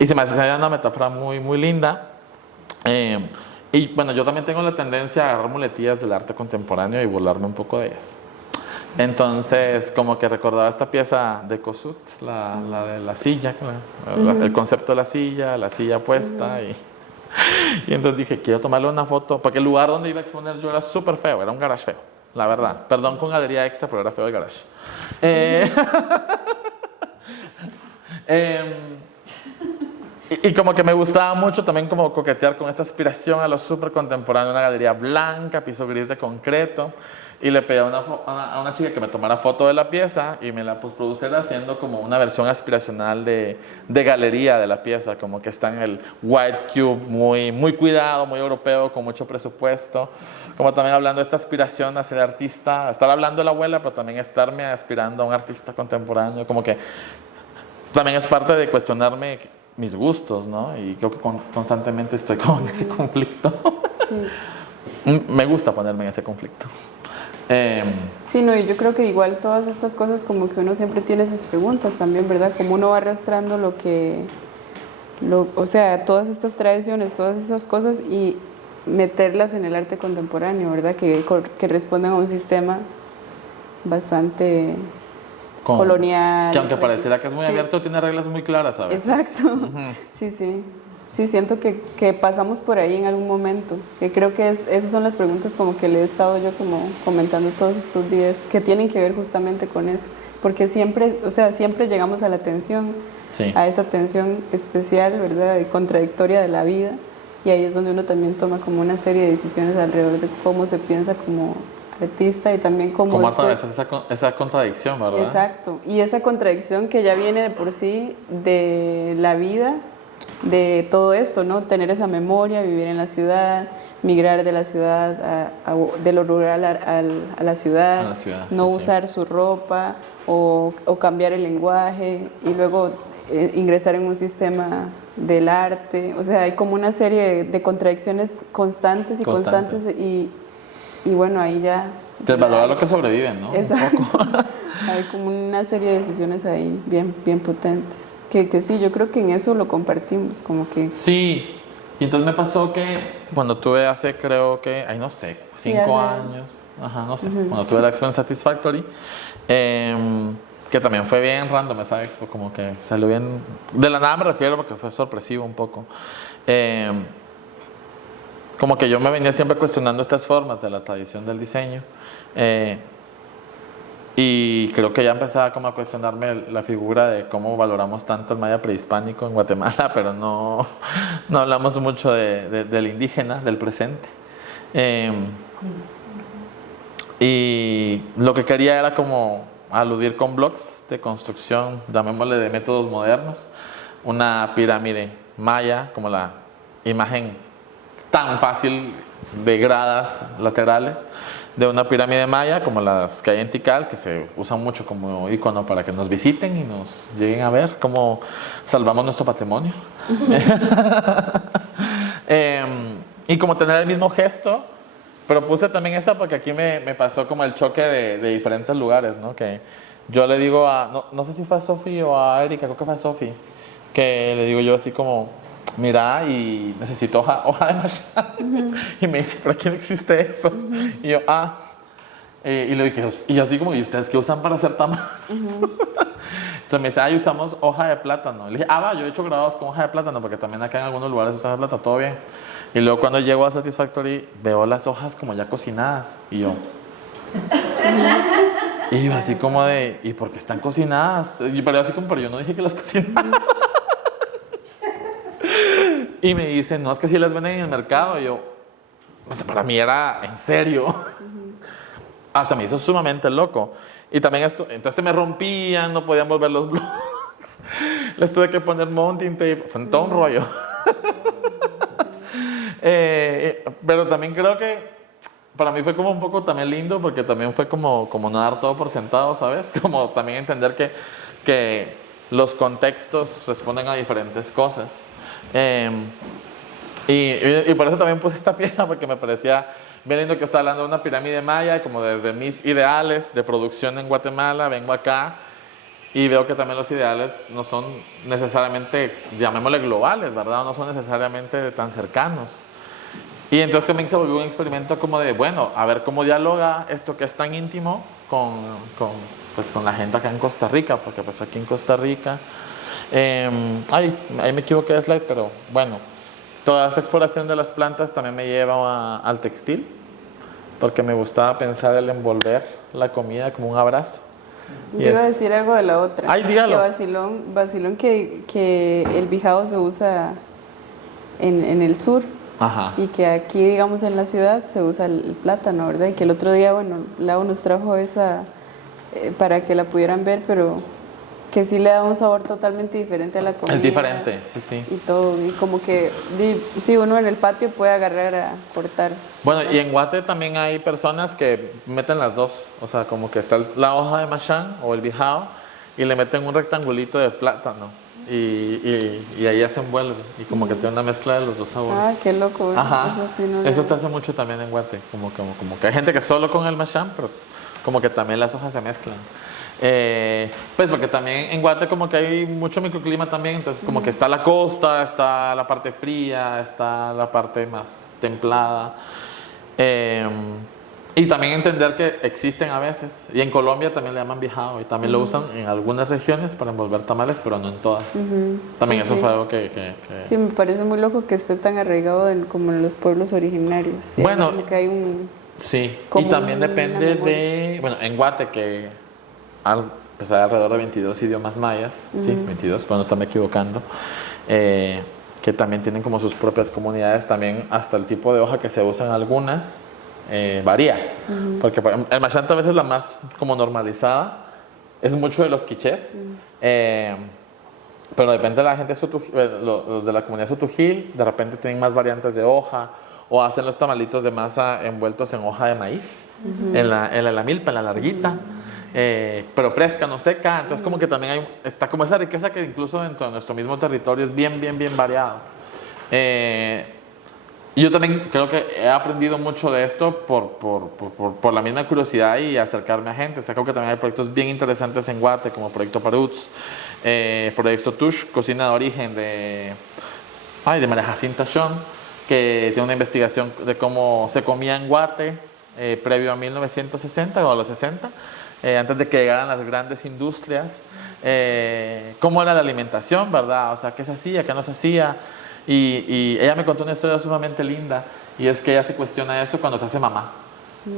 Y se me hacía una metáfora muy, muy linda. Y bueno, yo también tengo la tendencia a agarrar muletillas del arte contemporáneo y burlarme un poco de ellas. Entonces, como que recordaba esta pieza de Kossuth, la de la silla, el concepto de la silla puesta, y entonces dije, quiero tomarle una foto, porque el lugar donde iba a exponer yo era súper feo, era un garage feo. la verdad. Perdón con Galería Extra, pero era feo el garage. Eh, em, y como que me gustaba mucho también como coquetear con esta aspiración a lo súper contemporáneo, una galería blanca, piso gris de concreto. Y le pedí a una chica que me tomara foto de la pieza y me la postproduciera haciendo como una versión aspiracional de galería de la pieza, como que está en el white cube, muy cuidado, muy europeo, con mucho presupuesto. Como también hablando de esta aspiración a ser artista, estar hablando de la abuela, pero también estarme aspirando a un artista contemporáneo, como que también es parte de cuestionarme mis gustos, ¿no? Y creo que constantemente estoy como en ese conflicto. Sí. Me gusta ponerme en ese conflicto. Sí, no, y yo creo que igual todas estas cosas como que uno siempre tiene esas preguntas también, ¿verdad? Como uno va arrastrando o sea, todas estas tradiciones, todas esas cosas y meterlas en el arte contemporáneo, ¿verdad? Que responden a un sistema bastante colonial. Que aunque pareciera que es muy abierto, tiene reglas muy claras a veces. Exacto. Sí, sí. Sí, siento que pasamos por ahí en algún momento, que creo que esas son las preguntas como que le he estado yo como comentando todos estos días, que tienen que ver justamente con eso, porque siempre, o sea, siempre llegamos a la tensión, a esa tensión especial, ¿verdad?, y contradictoria de la vida, y ahí es donde uno también toma como una serie de decisiones alrededor de cómo se piensa como artista y también cómo después... esa contradicción, ¿verdad? Exacto, y esa contradicción que ya viene de por sí de la vida, de todo esto, ¿no? Tener esa memoria, vivir en la ciudad, migrar de la ciudad, de lo rural a la ciudad, no usar su ropa o cambiar el lenguaje y luego ingresar en un sistema del arte. O sea, hay como una serie de contradicciones constantes y bueno, ahí ya... Desvalorar lo que sobreviven, ¿no? Exacto. Un poco. Hay como una serie de decisiones ahí bien potentes. Que sí, yo creo que en eso lo compartimos, como que... Sí, y entonces me pasó que cuando tuve hace, creo que, no sé, 5 años, no sé, cuando tuve la experiencia Satisfactory, que también fue bien random esa expo, como que salió bien, de la nada me refiero porque fue sorpresivo un poco. Como que yo me venía siempre cuestionando estas formas de la tradición del diseño. Y creo que ya empezaba como a cuestionarme la figura de cómo valoramos tanto el maya prehispánico en Guatemala, pero no hablamos mucho del indígena, del presente. Y lo que quería era como aludir con blogs de construcción, llamémosle de métodos modernos, una pirámide maya, como la imagen tan fácil de gradas laterales de una pirámide maya como las que hay en Tikal, que se usan mucho como icono para que nos visiten y nos lleguen a ver cómo salvamos nuestro patrimonio. Y como tener el mismo gesto, pero puse también esta porque aquí me pasó como el choque de diferentes lugares, ¿no? Que yo le digo no sé si fue a Sofi o a Erika, creo que fue a Sofi, que le digo yo así como, mira, y necesito hoja de machado. Y me dice, ¿pero aquí no existe eso? Y yo, y le digo, y así como, ¿y ustedes qué usan para hacer tamales? Entonces me dice, usamos hoja de plátano. Y le dije, yo he hecho grabados con hoja de plátano, porque también acá en algunos lugares usan de plátano, todo bien. Y luego cuando llego a Satisfactory, veo las hojas como ya cocinadas. Y yo, así como de, ¿y por qué están cocinadas? Pero así como, pero yo no dije que las cocinara. Y me dicen, no, es que si las venden en el mercado. Y yo, para mí era en serio. Se me hizo sumamente loco. Y también entonces se me rompían, no podían volver los blogs. Les tuve que poner mounting tape, fue todo un rollo. Pero también creo que para mí fue como un poco también lindo, porque también fue como no dar todo por sentado, ¿sabes? Como también entender que los contextos responden a diferentes cosas. Y por eso también puse esta pieza, porque me parecía bien lindo que está hablando de una pirámide maya, como desde mis ideales de producción en Guatemala, vengo acá y veo que también los ideales no son necesariamente, llamémosle globales, ¿verdad? No son necesariamente tan cercanos. Y entonces también se volvió un experimento como de, bueno, a ver cómo dialoga esto que es tan íntimo con la gente acá en Costa Rica, porque pues aquí en Costa Rica, ahí me equivoqué de slide, pero bueno, toda esa exploración de las plantas también me lleva al textil. porque me gustaba pensar el envolver la comida como un abrazo. Yo iba a decir algo de la otra. Ay, dígalo. Que vacilón que el bijao se usa en el sur. Ajá. Y que aquí, digamos, en la ciudad se usa el plátano, ¿verdad? Y que el otro día, bueno, Lau nos trajo esa para que la pudieran ver, pero que sí le da un sabor totalmente diferente a la comida. Es diferente, sí, sí. Y todo, y como que, sí, uno en el patio puede agarrar a cortar. Bueno, y en Guate también hay personas que meten las dos, o sea, como que está la hoja de machán o el bijao y le meten un rectangulito de plátano y ahí ya se envuelve y como que tiene una mezcla de los dos sabores. Ah, qué loco. Ajá. Eso sí no Eso se hace mucho también en Guate, como que hay gente que solo con el machán, pero como que también las hojas se mezclan. Pues porque también en Guate como que hay mucho microclima también, entonces como que está la costa, está la parte fría, está la parte más templada. Y también entender que existen a veces, y en Colombia también le llaman bijao, y también lo usan en algunas regiones para envolver tamales, pero no en todas. También eso fue algo que... Sí, me parece muy loco que esté tan arraigado como en los pueblos originarios. Bueno, que hay sí, y también depende de... Bueno, en Guate, que pues hay alrededor de 22 idiomas mayas, sí, 22, bueno, no estarme equivocando, que también tienen como sus propias comunidades, también hasta el tipo de hoja que se usa en algunas varía, porque el machanta a veces la más como normalizada es mucho de los quichés, pero de repente la gente los de la comunidad sutujil de repente tienen más variantes de hoja o hacen los tamalitos de masa envueltos en hoja de maíz, en la milpa, en la larguita. Pero fresca, no seca, entonces como que también está como esa riqueza que incluso dentro de nuestro mismo territorio es bien variado. Y yo también creo que he aprendido mucho de esto por la misma curiosidad y acercarme a gente. O sea, creo que también hay proyectos bien interesantes en Guate, como Proyecto Paruts, Proyecto Tush, Cocina de Origen de María Jacinta Schon, que tiene una investigación de cómo se comía en Guate previo a 1960 o a los 60. Antes de que llegaran las grandes industrias, cómo era la alimentación, ¿verdad? O sea, qué se hacía, qué no se hacía. Y ella me contó una historia sumamente linda, y es que ella se cuestiona eso cuando se hace mamá.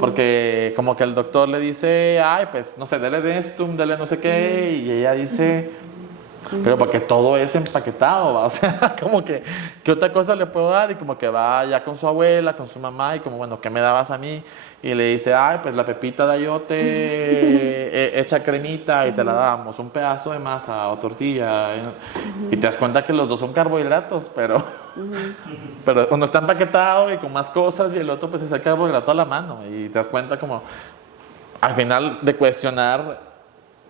Porque como que el doctor le dice, ay, pues, no sé, dele Destum, dele no sé qué, y ella dice, pero porque todo es empaquetado, ¿va? O sea, como que, ¿qué otra cosa le puedo dar? Y como que va ya con su abuela, con su mamá, y como, bueno, ¿qué me dabas a mí? Y le dice, ay, pues la pepita de ayote hecha cremita, y te la damos, un pedazo de masa o tortilla. Y te das cuenta que los dos son carbohidratos, pero uno está empaquetado y con más cosas, y el otro pues es el carbohidrato a la mano. Y te das cuenta como, al final, de cuestionar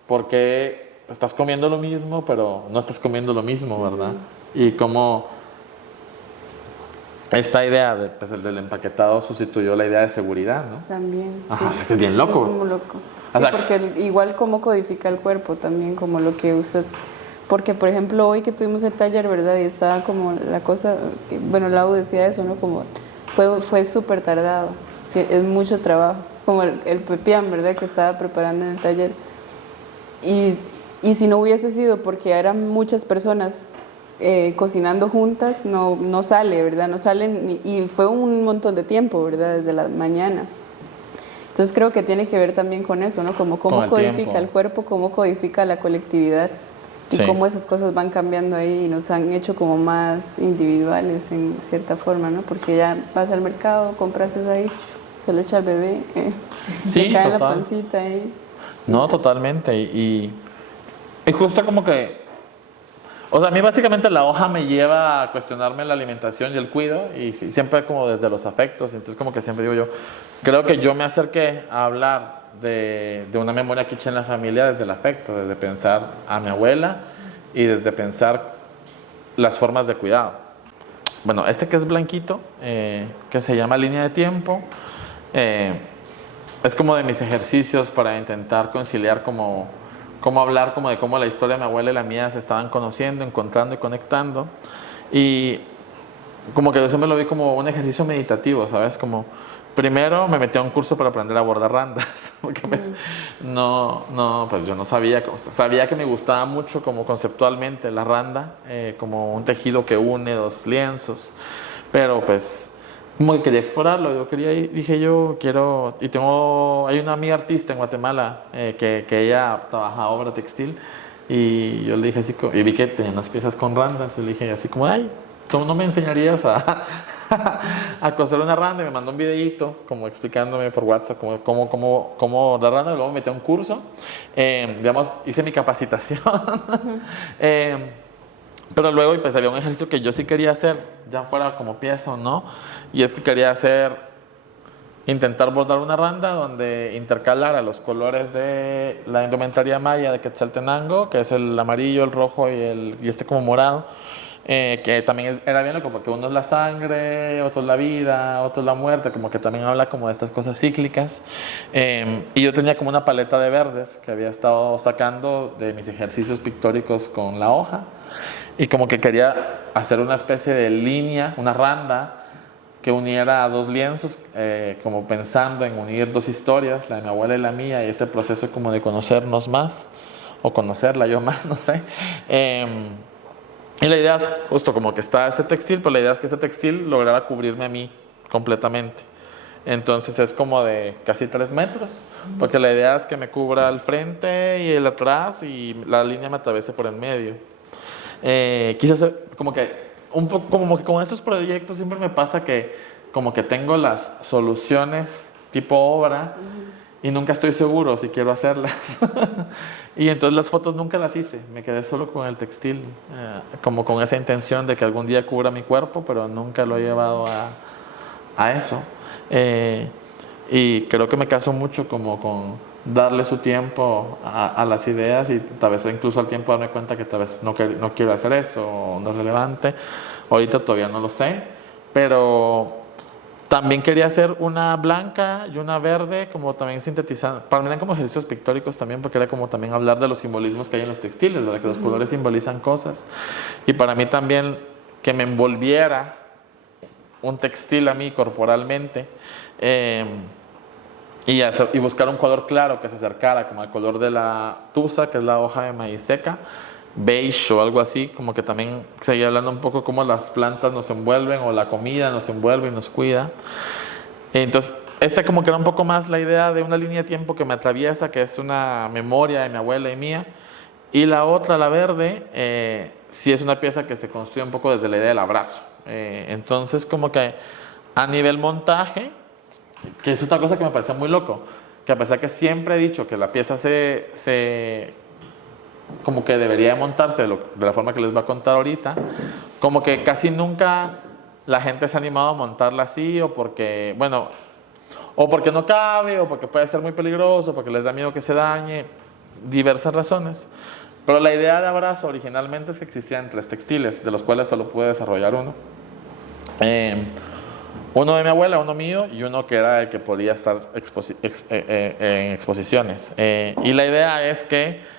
por qué estás comiendo lo mismo, pero no estás comiendo lo mismo, ¿verdad? Y cómo esta idea del empaquetado sustituyó la idea de seguridad, ¿no? También, Ajá, sí. es bien loco. Es muy loco. O Sí, sea, porque igual cómo codifica el cuerpo también, como lo que usted... Porque, por ejemplo, hoy que tuvimos el taller, ¿verdad? Y estaba como la cosa... Bueno, Lau decía eso, ¿no? Como fue súper tardado, que es mucho trabajo. Como el pepián, ¿verdad? Que estaba preparando en el taller. Y si no hubiese sido porque eran muchas personas cocinando juntas, no sale, ¿verdad? No salen, y fue un montón de tiempo, ¿verdad? Desde la mañana. Entonces creo que tiene que ver también con eso, ¿no? Como cómo codifica el cuerpo, cómo codifica la colectividad, y cómo esas cosas van cambiando ahí y nos han hecho como más individuales en cierta forma, ¿no? Porque ya vas al mercado, compras eso ahí, se lo echa al bebé, se cae la pancita ahí. No, totalmente. Y justo como que, o sea, a mí básicamente la hoja me lleva a cuestionarme la alimentación y el cuidado, y siempre como desde los afectos. Entonces como que siempre digo yo, creo que yo me acerqué a hablar de una memoria quiché en la familia desde el afecto, desde pensar a mi abuela y desde pensar las formas de cuidado. Bueno, este que es blanquito, que se llama Línea de Tiempo, es como de mis ejercicios para intentar conciliar cómo hablar como de cómo la historia de mi abuela y la mía se estaban conociendo, encontrando y conectando. Y como que yo siempre lo vi como un ejercicio meditativo, ¿sabes? Como primero me metí a un curso para aprender a bordar randas, porque pues pues yo no sabía que me gustaba mucho como conceptualmente la randa, como un tejido que une dos lienzos, pero pues como que quería explorarlo, dije yo quiero, hay una amiga artista en Guatemala que ella trabaja obra textil y yo le dije así, y vi que tenía unas piezas con randas, y le dije así como, ay, ¿tú no me enseñarías a coser una randa? Y me mandó un videíto como explicándome por WhatsApp cómo la randa, y luego me metí a un curso, digamos, hice mi capacitación. Pero luego pues había un ejercicio que yo sí quería hacer, ya fuera como pieza o no, y es que quería intentar bordar una randa donde intercalara los colores de la indumentaria maya de Quetzaltenango, que es el amarillo, el rojo y este como morado, que también era bien loco porque uno es la sangre, otro es la vida, otro es la muerte, como que también habla como de estas cosas cíclicas. Y yo tenía como una paleta de verdes que había estado sacando de mis ejercicios pictóricos con la hoja. Y como que quería hacer una especie de línea, una randa que uniera a dos lienzos, como pensando en unir dos historias, la de mi abuela y la mía, y este proceso como de conocernos más, o conocerla yo más, no sé. Y la idea es justo como que está este textil, pero la idea es que este textil lograra cubrirme a mí completamente. Entonces es como de casi 3 metros, porque la idea es que me cubra el frente y el atrás y la línea me atraviese por el medio. Quizás como que un poco como que con estos proyectos siempre me pasa que como que tengo las soluciones tipo obra y nunca estoy seguro si quiero hacerlas. Y entonces las fotos nunca las hice, me quedé solo con el textil, como con esa intención de que algún día cubra mi cuerpo, pero nunca lo he llevado a eso. Y creo que me caso mucho como con darle su tiempo a las ideas y tal vez incluso al tiempo darme cuenta que tal vez no quiero hacer eso o no es relevante. Ahorita todavía no lo sé, pero también quería hacer una blanca y una verde, como también sintetizando, para mí eran como ejercicios pictóricos también, porque era como también hablar de los simbolismos que hay en los textiles, ¿verdad? Que los colores simbolizan cosas. Y para mí también que me envolviera un textil a mí corporalmente, y buscar un color claro que se acercara como al color de la tusa, que es la hoja de maíz seca, beige o algo así, como que también seguía hablando un poco cómo las plantas nos envuelven o la comida nos envuelve y nos cuida. Entonces como que era un poco más la idea de una línea de tiempo que me atraviesa, que es una memoria de mi abuela y mía, y la otra, la verde, sí es una pieza que se construye un poco desde la idea del abrazo. Entonces como que a nivel montaje, que es otra cosa que me parece muy loco, que a pesar que siempre he dicho que la pieza como que debería montarse de la forma que les voy a contar ahorita, como que casi nunca la gente se ha animado a montarla así, o porque no cabe, o porque puede ser muy peligroso, porque les da miedo que se dañe, diversas razones. Pero la idea de abrazo originalmente es que existían 3 textiles, de los cuales solo pude desarrollar uno. Uno de mi abuela, uno mío, y uno que era el que podía estar en exposiciones. Y la idea es que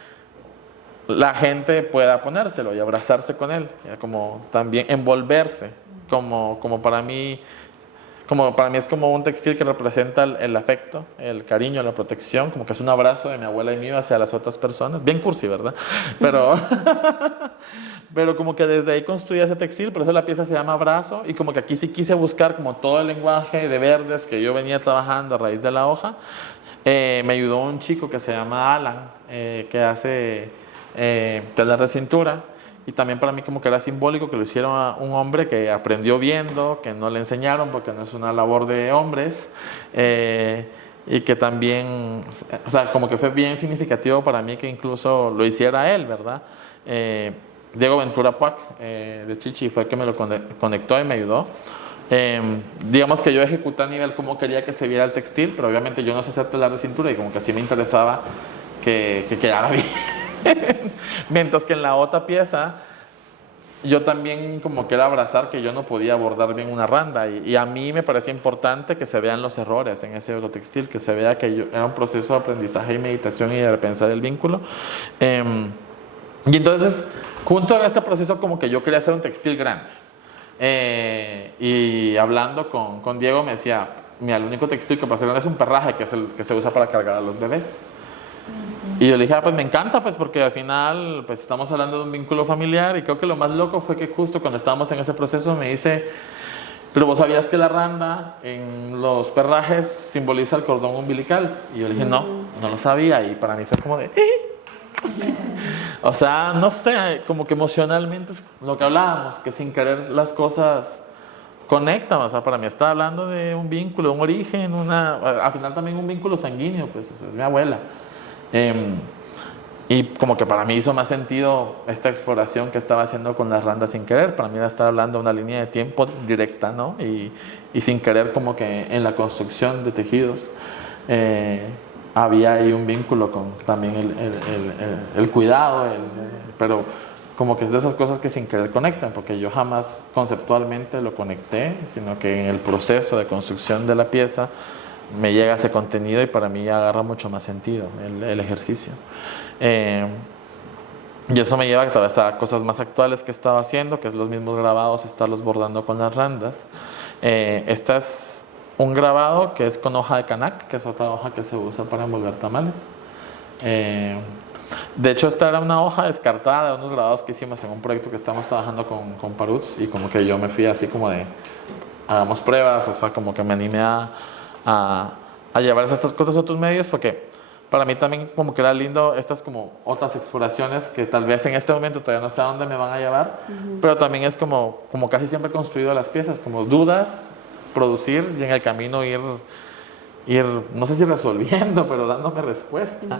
la gente pueda ponérselo y abrazarse con él, como también envolverse, como para mí es como un textil que representa el afecto, el cariño, la protección, como que es un abrazo de mi abuela y mío hacia las otras personas. Bien cursi, ¿verdad? Pero como que desde ahí construí ese textil, por eso la pieza se llama Abrazo, y como que aquí sí quise buscar como todo el lenguaje de verdes que yo venía trabajando a raíz de la hoja. Me ayudó un chico que se llama Alan, que hace telas de cintura, y también para mí como que era simbólico que lo hicieron a un hombre que aprendió viendo, que no le enseñaron porque no es una labor de hombres, y que también, o sea, como que fue bien significativo para mí que incluso lo hiciera él, ¿verdad? Diego Ventura Puac, de Chichi, fue el que me lo conectó y me ayudó. Digamos que yo ejecuté a nivel como quería que se viera el textil, pero obviamente yo no sé hacer telar de cintura y como que sí me interesaba que quedara bien. Mientras que en la otra pieza yo también como que era abrazar que yo no podía bordar bien una randa, y a mí me parecía importante que se vean los errores en ese textil, que se vea que era un proceso de aprendizaje y meditación y de repensar el vínculo. Y entonces junto a este proceso como que yo quería hacer un textil grande, y hablando con Diego me decía, mira, el único textil que puede ser grande es un perraje, que es el que se usa para cargar a los bebés. Y yo le dije, pues me encanta, pues porque al final pues estamos hablando de un vínculo familiar, y creo que lo más loco fue que justo cuando estábamos en ese proceso me dice, pero vos sabías que la randa en los perrajes simboliza el cordón umbilical. Y yo le dije, no lo sabía. Y para mí fue como de... Sí. O sea, no sé, como que emocionalmente es lo que hablábamos, que sin querer las cosas conectan. O sea, para mí estaba hablando de un vínculo, un origen, al final también un vínculo sanguíneo, pues es mi abuela. Y como que para mí hizo más sentido esta exploración que estaba haciendo con las randas sin querer. Para mí era estar hablando de una línea de tiempo directa, ¿no? Y sin querer como que en la construcción de tejidos había ahí un vínculo con también el cuidado, pero como que es de esas cosas que sin querer conectan, porque yo jamás conceptualmente lo conecté, sino que en el proceso de construcción de la pieza me llega ese contenido y para mí agarra mucho más sentido el ejercicio. Y eso me lleva a cosas más actuales que estaba haciendo, que es los mismos grabados, estarlos bordando con las randas. Este es un grabado que es con hoja de canac, que es otra hoja que se usa para envolver tamales. De hecho, esta era una hoja descartada de unos grabados que hicimos en un proyecto que estamos trabajando con Paruts, y como que yo me fui así como de hagamos pruebas, o sea, como que me animé a llevar estas cosas a otros medios, porque para mí también como que era lindo estas como otras exploraciones que tal vez en este momento todavía no sé a dónde me van a llevar, pero también es como casi siempre he construido las piezas, como dudas, producir y en el camino ir no sé si resolviendo, pero dándome respuestas.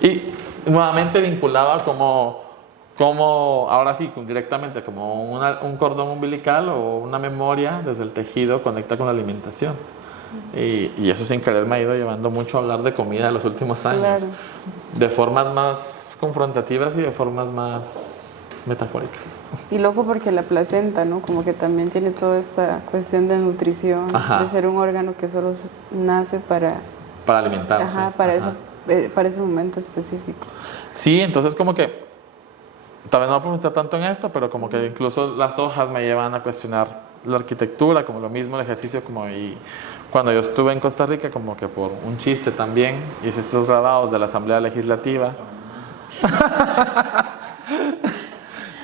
Y nuevamente vinculaba como ahora sí, directamente como un cordón umbilical o una memoria desde el tejido conecta con la alimentación. Y eso sin querer me ha ido llevando mucho a hablar de comida en los últimos años. Claro. De formas más confrontativas y de formas más metafóricas. Y loco porque la placenta, ¿no? Como que también tiene toda esta cuestión de nutrición, de ser un órgano que solo nace para alimentar. Para ese momento específico. Sí, entonces como que también no voy a profundizar tanto en esto, pero como que incluso las hojas me llevan a cuestionar la arquitectura, como lo mismo el ejercicio, y cuando yo estuve en Costa Rica, como que por un chiste también, hice estos grabados de la Asamblea Legislativa,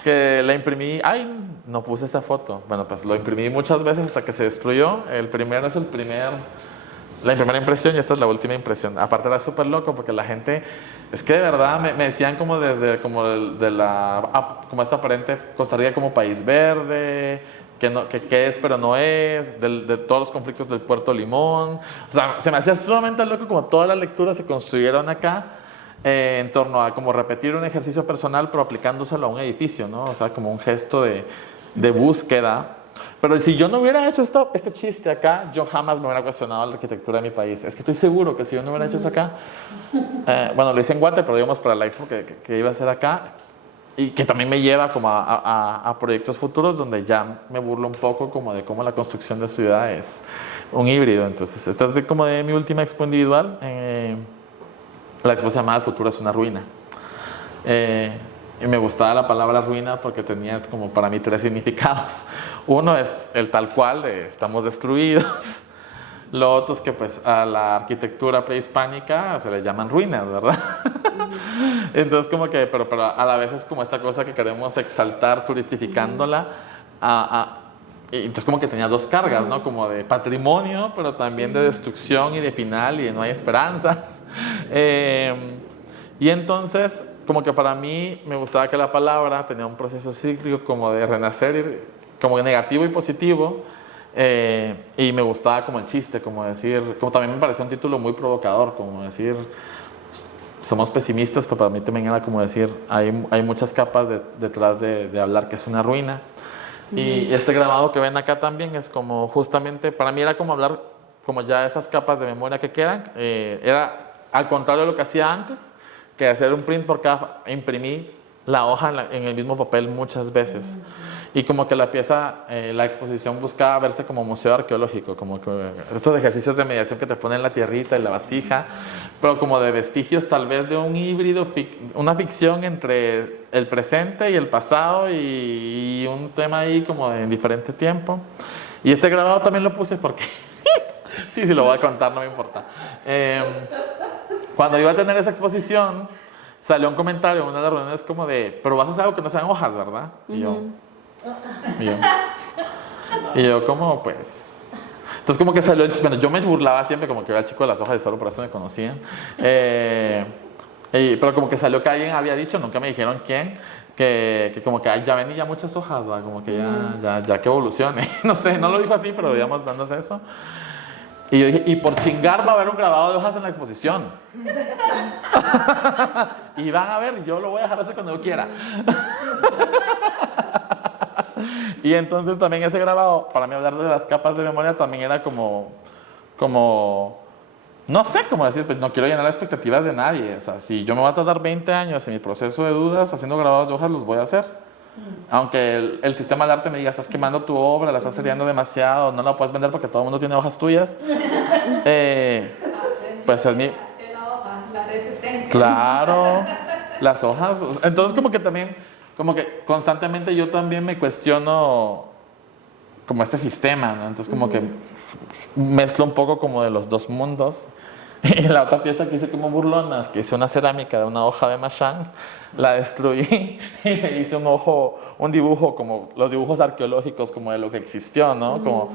que la imprimí, no puse esa foto, bueno, pues lo imprimí muchas veces hasta que se destruyó. El primero es la primera impresión y esta es la última impresión. Aparte era súper loco porque la gente, es que de verdad me decían como desde como esta aparente Costa Rica como país verde, que es pero no es, de todos los conflictos del Puerto Limón. O sea, se me hacía sumamente loco como todas las lecturas se construyeron acá en torno a como repetir un ejercicio personal pero aplicándoselo a un edificio, ¿no? O sea, como un gesto de búsqueda. Pero si yo no hubiera hecho este chiste acá, yo jamás me hubiera cuestionado la arquitectura de mi país. Es que estoy seguro que si yo no hubiera hecho eso acá, bueno, lo hice en Guate, pero digamos para la expo que iba a ser acá, y que también me lleva como a proyectos futuros donde ya me burlo un poco como de cómo la construcción de ciudad es un híbrido. Entonces, esta es como de mi última expo individual. La expo se llamaba El futuro es una ruina. Y me gustaba la palabra ruina porque tenía como para mí 3 significados. Uno es el tal cual, de estamos destruidos. Lo otro es que pues a la arquitectura prehispánica se le llaman ruinas, ¿verdad? Entonces como que, pero a la vez es como esta cosa que queremos exaltar turistificándola. Y entonces como que tenía 2 cargas, ¿no? Como de patrimonio, pero también de destrucción y de final y de no hay esperanzas. Y entonces como que para mí me gustaba que la palabra tenía un proceso cíclico como de renacer, como negativo y positivo, y me gustaba como el chiste, como decir, como también me parecía un título muy provocador, como decir, somos pesimistas, pero para mí también era como decir, hay muchas capas detrás de hablar que es una ruina. Y este grabado que ven acá también es como justamente, para mí era como hablar como ya esas capas de memoria que quedan, era al contrario de lo que hacía antes, que hacer un print por cada, imprimí la hoja en el mismo papel muchas veces. Y como que la pieza, la exposición buscaba verse como museo arqueológico, como que estos ejercicios de mediación que te ponen la tierrita y la vasija, pero como de vestigios tal vez de un híbrido, una ficción entre el presente y el pasado y un tema ahí como en diferente tiempo. Y este grabado también lo puse porque, sí, lo voy a contar, no me importa. Cuando iba a tener esa exposición, salió un comentario en una de las reuniones como de, pero vas a hacer algo que no sean hojas, ¿verdad? Y yo. Y yo como, pues... Entonces como que salió el chico, bueno, yo me burlaba siempre como que era el chico de las hojas y solo por eso me conocían. Pero como que salió que alguien había dicho, nunca me dijeron quién, que como que ay, ya ven y ya muchas hojas, ¿verdad? Como que ya que evolucione. No sé, no lo dijo así, pero digamos dándose eso. Y yo dije, y por chingar va a haber un grabado de hojas en la exposición. Y van a ver, yo lo voy a dejar hacer cuando yo quiera. Y entonces también ese grabado, para mí hablar de las capas de memoria también era como no sé cómo decir, pues no quiero llenar las expectativas de nadie. O sea, si yo me voy a tardar 20 años en mi proceso de dudas haciendo grabados de hojas, los voy a hacer. Aunque el sistema del arte me diga, estás quemando tu obra, la estás seriando demasiado, no la puedes vender porque todo el mundo tiene hojas tuyas. Pues es mi... La resistencia. Claro, las hojas. Entonces como que también, como que constantemente yo también me cuestiono como este sistema, ¿no? Entonces como que mezclo un poco como de los dos mundos. Y la otra pieza que hice como burlonas, que hice una cerámica de una hoja de Machan, la destruí y le hice un dibujo como los dibujos arqueológicos como de lo que existió, ¿no? Como,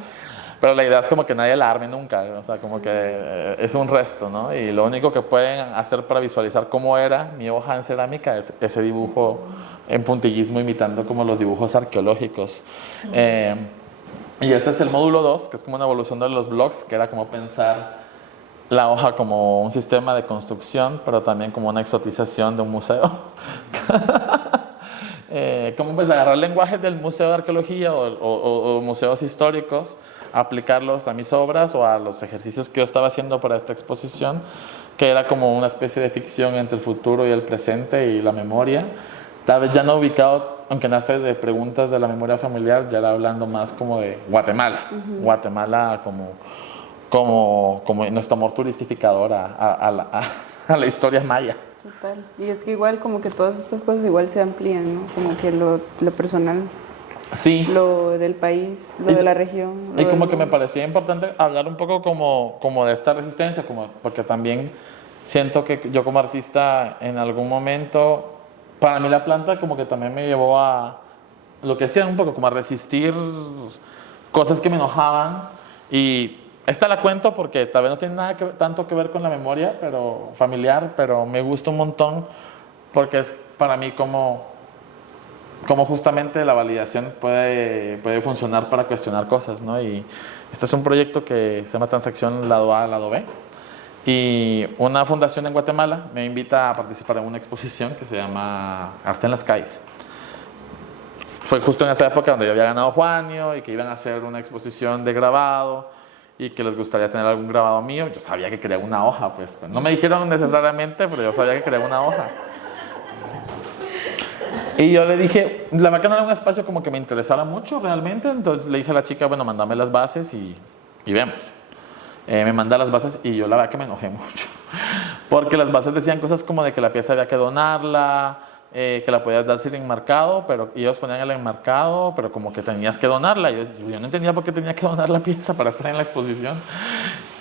pero la idea es como que nadie la arme nunca, o sea, como que es un resto, ¿no? Y lo único que pueden hacer para visualizar cómo era mi hoja en cerámica es ese dibujo en puntillismo imitando como los dibujos arqueológicos. Y este es el módulo 2, que es como una evolución de los blogs, que era como pensar la hoja como un sistema de construcción, pero también como una exotización de un museo. Como pues agarrar lenguajes del Museo de Arqueología o museos históricos, aplicarlos a mis obras o a los ejercicios que yo estaba haciendo para esta exposición, que era como una especie de ficción entre el futuro y el presente y la memoria. Tal vez ya no ubicado, aunque nace de preguntas de la memoria familiar, ya era hablando más como de Guatemala. Guatemala como nuestro amor turistificador a la historia maya. Total. Y es que igual como que todas estas cosas igual se amplían, ¿no? Como que lo personal, Sí. lo del país, lo de la región. Y como que me parecía importante hablar un poco como de esta resistencia, porque también siento que yo como artista en algún momento, para mí la planta como que también me llevó a lo que sea un poco como a resistir cosas que me enojaban. Y esta la cuento porque tal vez no tiene nada tanto que ver con la memoria pero familiar, pero me gusta un montón porque es para mí como justamente la validación puede funcionar para cuestionar cosas, ¿no? Y este es un proyecto que se llama Transacción Lado A, Lado B. Y una fundación en Guatemala me invita a participar en una exposición que se llama Arte en las Calles. Fue justo en esa época donde yo había ganado Juanio y que iban a hacer una exposición de grabado y que les gustaría tener algún grabado mío. Yo sabía que quería una hoja, pues. No me dijeron necesariamente, pero yo sabía que quería una hoja. Y yo le dije, la verdad que no era un espacio como que me interesara mucho realmente, entonces le dije a la chica, bueno, mándame las bases y vemos. Me manda las bases y yo la verdad que me enojé mucho, porque las bases decían cosas como de que la pieza había que donarla, que la podías dar sin enmarcado, y ellos ponían el enmarcado, pero como que tenías que donarla. Y yo no entendía por qué tenía que donar la pieza para estar en la exposición,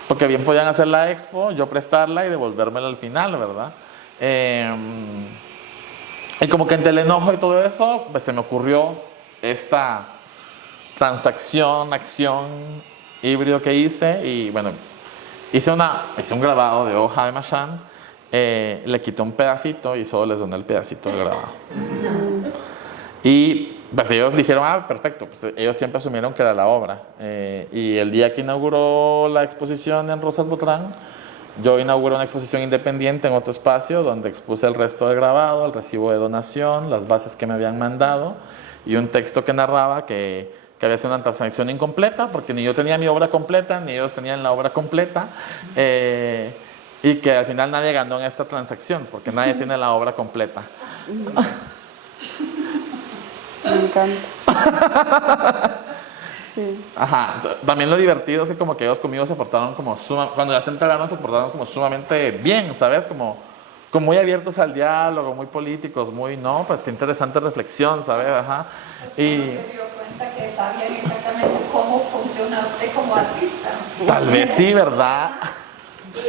porque bien podían hacer la expo, yo prestarla y devolvérmela al final, ¿verdad? Y como que entre el enojo y todo eso, pues se me ocurrió esta transacción, acción, híbrido que hice. Y bueno, hice un grabado de hoja de Machan, le quité un pedacito y solo les doné el pedacito del grabado. Y pues ellos dijeron, perfecto, pues ellos siempre asumieron que era la obra. Y el día que inauguró la exposición en Rosas Botrán, yo inauguré una exposición independiente en otro espacio donde expuse el resto del grabado, el recibo de donación, las bases que me habían mandado y un texto que narraba que había sido una transacción incompleta porque ni yo tenía mi obra completa, ni ellos tenían la obra completa, y que al final nadie ganó en esta transacción porque nadie tiene la obra completa. Me encanta. Sí. Ajá, también lo divertido es que como que ellos conmigo se portaron como cuando ya se enteraron se portaron como sumamente bien, ¿sabes? Como muy abiertos al diálogo, muy políticos, no, pues qué interesante reflexión, ¿sabes? Ajá. Y se dio cuenta que sabían exactamente cómo funciona usted como artista. Tal vez sí, ¿verdad? Y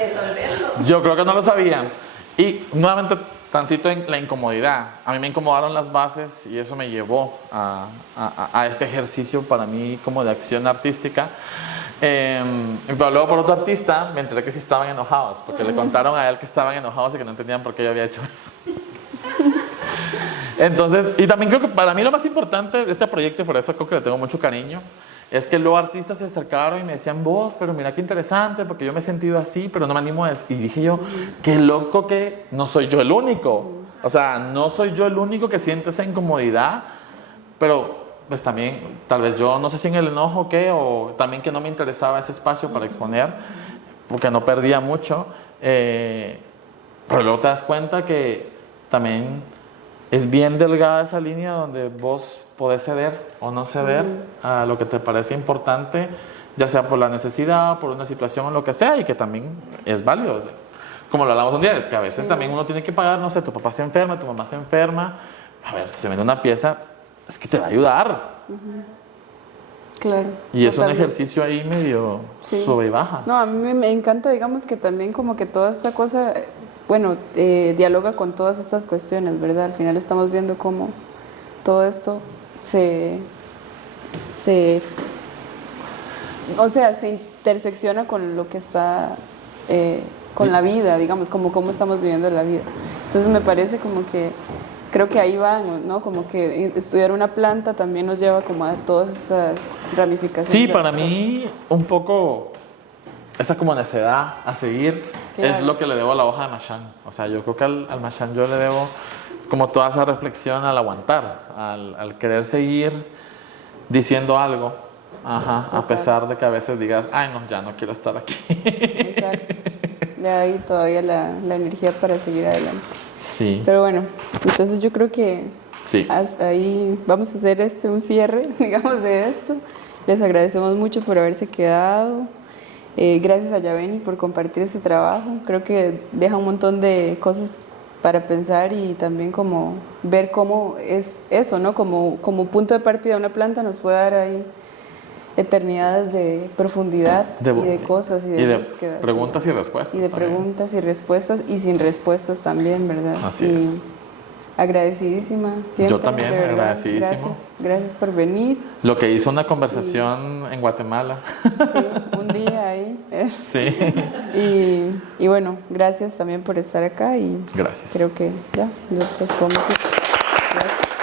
resolverlo. Yo creo que no lo sabían. Y nuevamente transito en la incomodidad. A mí me incomodaron las bases y eso me llevó a este ejercicio para mí como de acción artística. Pero luego por otro artista me enteré que sí estaban enojados, porque le contaron a él que estaban enojados y que no entendían por qué yo había hecho eso. Entonces, y también creo que para mí lo más importante de este proyecto, y por eso creo que le tengo mucho cariño, es que luego artistas se acercaron y me decían, vos, pero mira qué interesante, porque yo me he sentido así, pero no me animo a eso. Y dije yo, qué loco que no soy yo el único. O sea, no soy yo el único que siente esa incomodidad, pero pues también, tal vez yo, no sé si en el enojo o qué, o también que no me interesaba ese espacio para exponer, porque no perdía mucho, pero luego te das cuenta que también es bien delgada esa línea donde vos podés ceder o no ceder a lo que te parece importante, ya sea por la necesidad, por una situación o lo que sea, y que también es válido. Como lo hablamos un día, es que a veces también uno tiene que pagar, no sé, tu papá se enferma, tu mamá se enferma, a ver, si se vende una pieza, es que te va a ayudar. Claro. Y es un totalmente. ejercicio ahí medio sube y baja. No, a mí me encanta, digamos, que también como que toda esta cosa, bueno, dialoga con todas estas cuestiones, ¿verdad? Al final estamos viendo cómo todo esto o sea, se intersecciona con lo que está, con la vida, digamos, como cómo estamos viviendo la vida. Entonces me parece como que creo que ahí van, ¿no? Como que estudiar una planta también nos lleva como a todas estas ramificaciones. Sí, para mí un poco esa como necedad a seguir es lo que le debo a la hoja de Machán. O sea, yo creo que al Machán yo le debo como toda esa reflexión al aguantar, al querer seguir diciendo algo, a pesar de que a veces digas, ay no, ya no quiero estar aquí. Exacto. Le da ahí todavía la energía para seguir adelante. Sí. Pero bueno, entonces yo creo que Sí. ahí vamos a hacer un cierre, digamos, de esto. Les agradecemos mucho por haberse quedado. Gracias a Yaveni por compartir este trabajo. Creo que deja un montón de cosas para pensar y también como ver cómo es eso, ¿no? Como punto de partida una planta nos puede dar ahí eternidades de profundidad y de cosas y de búsquedas. Preguntas y respuestas. Y de también. preguntas y respuestas y sin respuestas también, ¿verdad? Así y es. Agradecidísima siempre. Yo también, de verdad. agradecidísimo. Gracias por venir. Lo que hizo una conversación en Guatemala. Sí, un día ahí. Sí. Y bueno, gracias también por estar acá y Gracias. creo que ya, pues podemos ir. Gracias.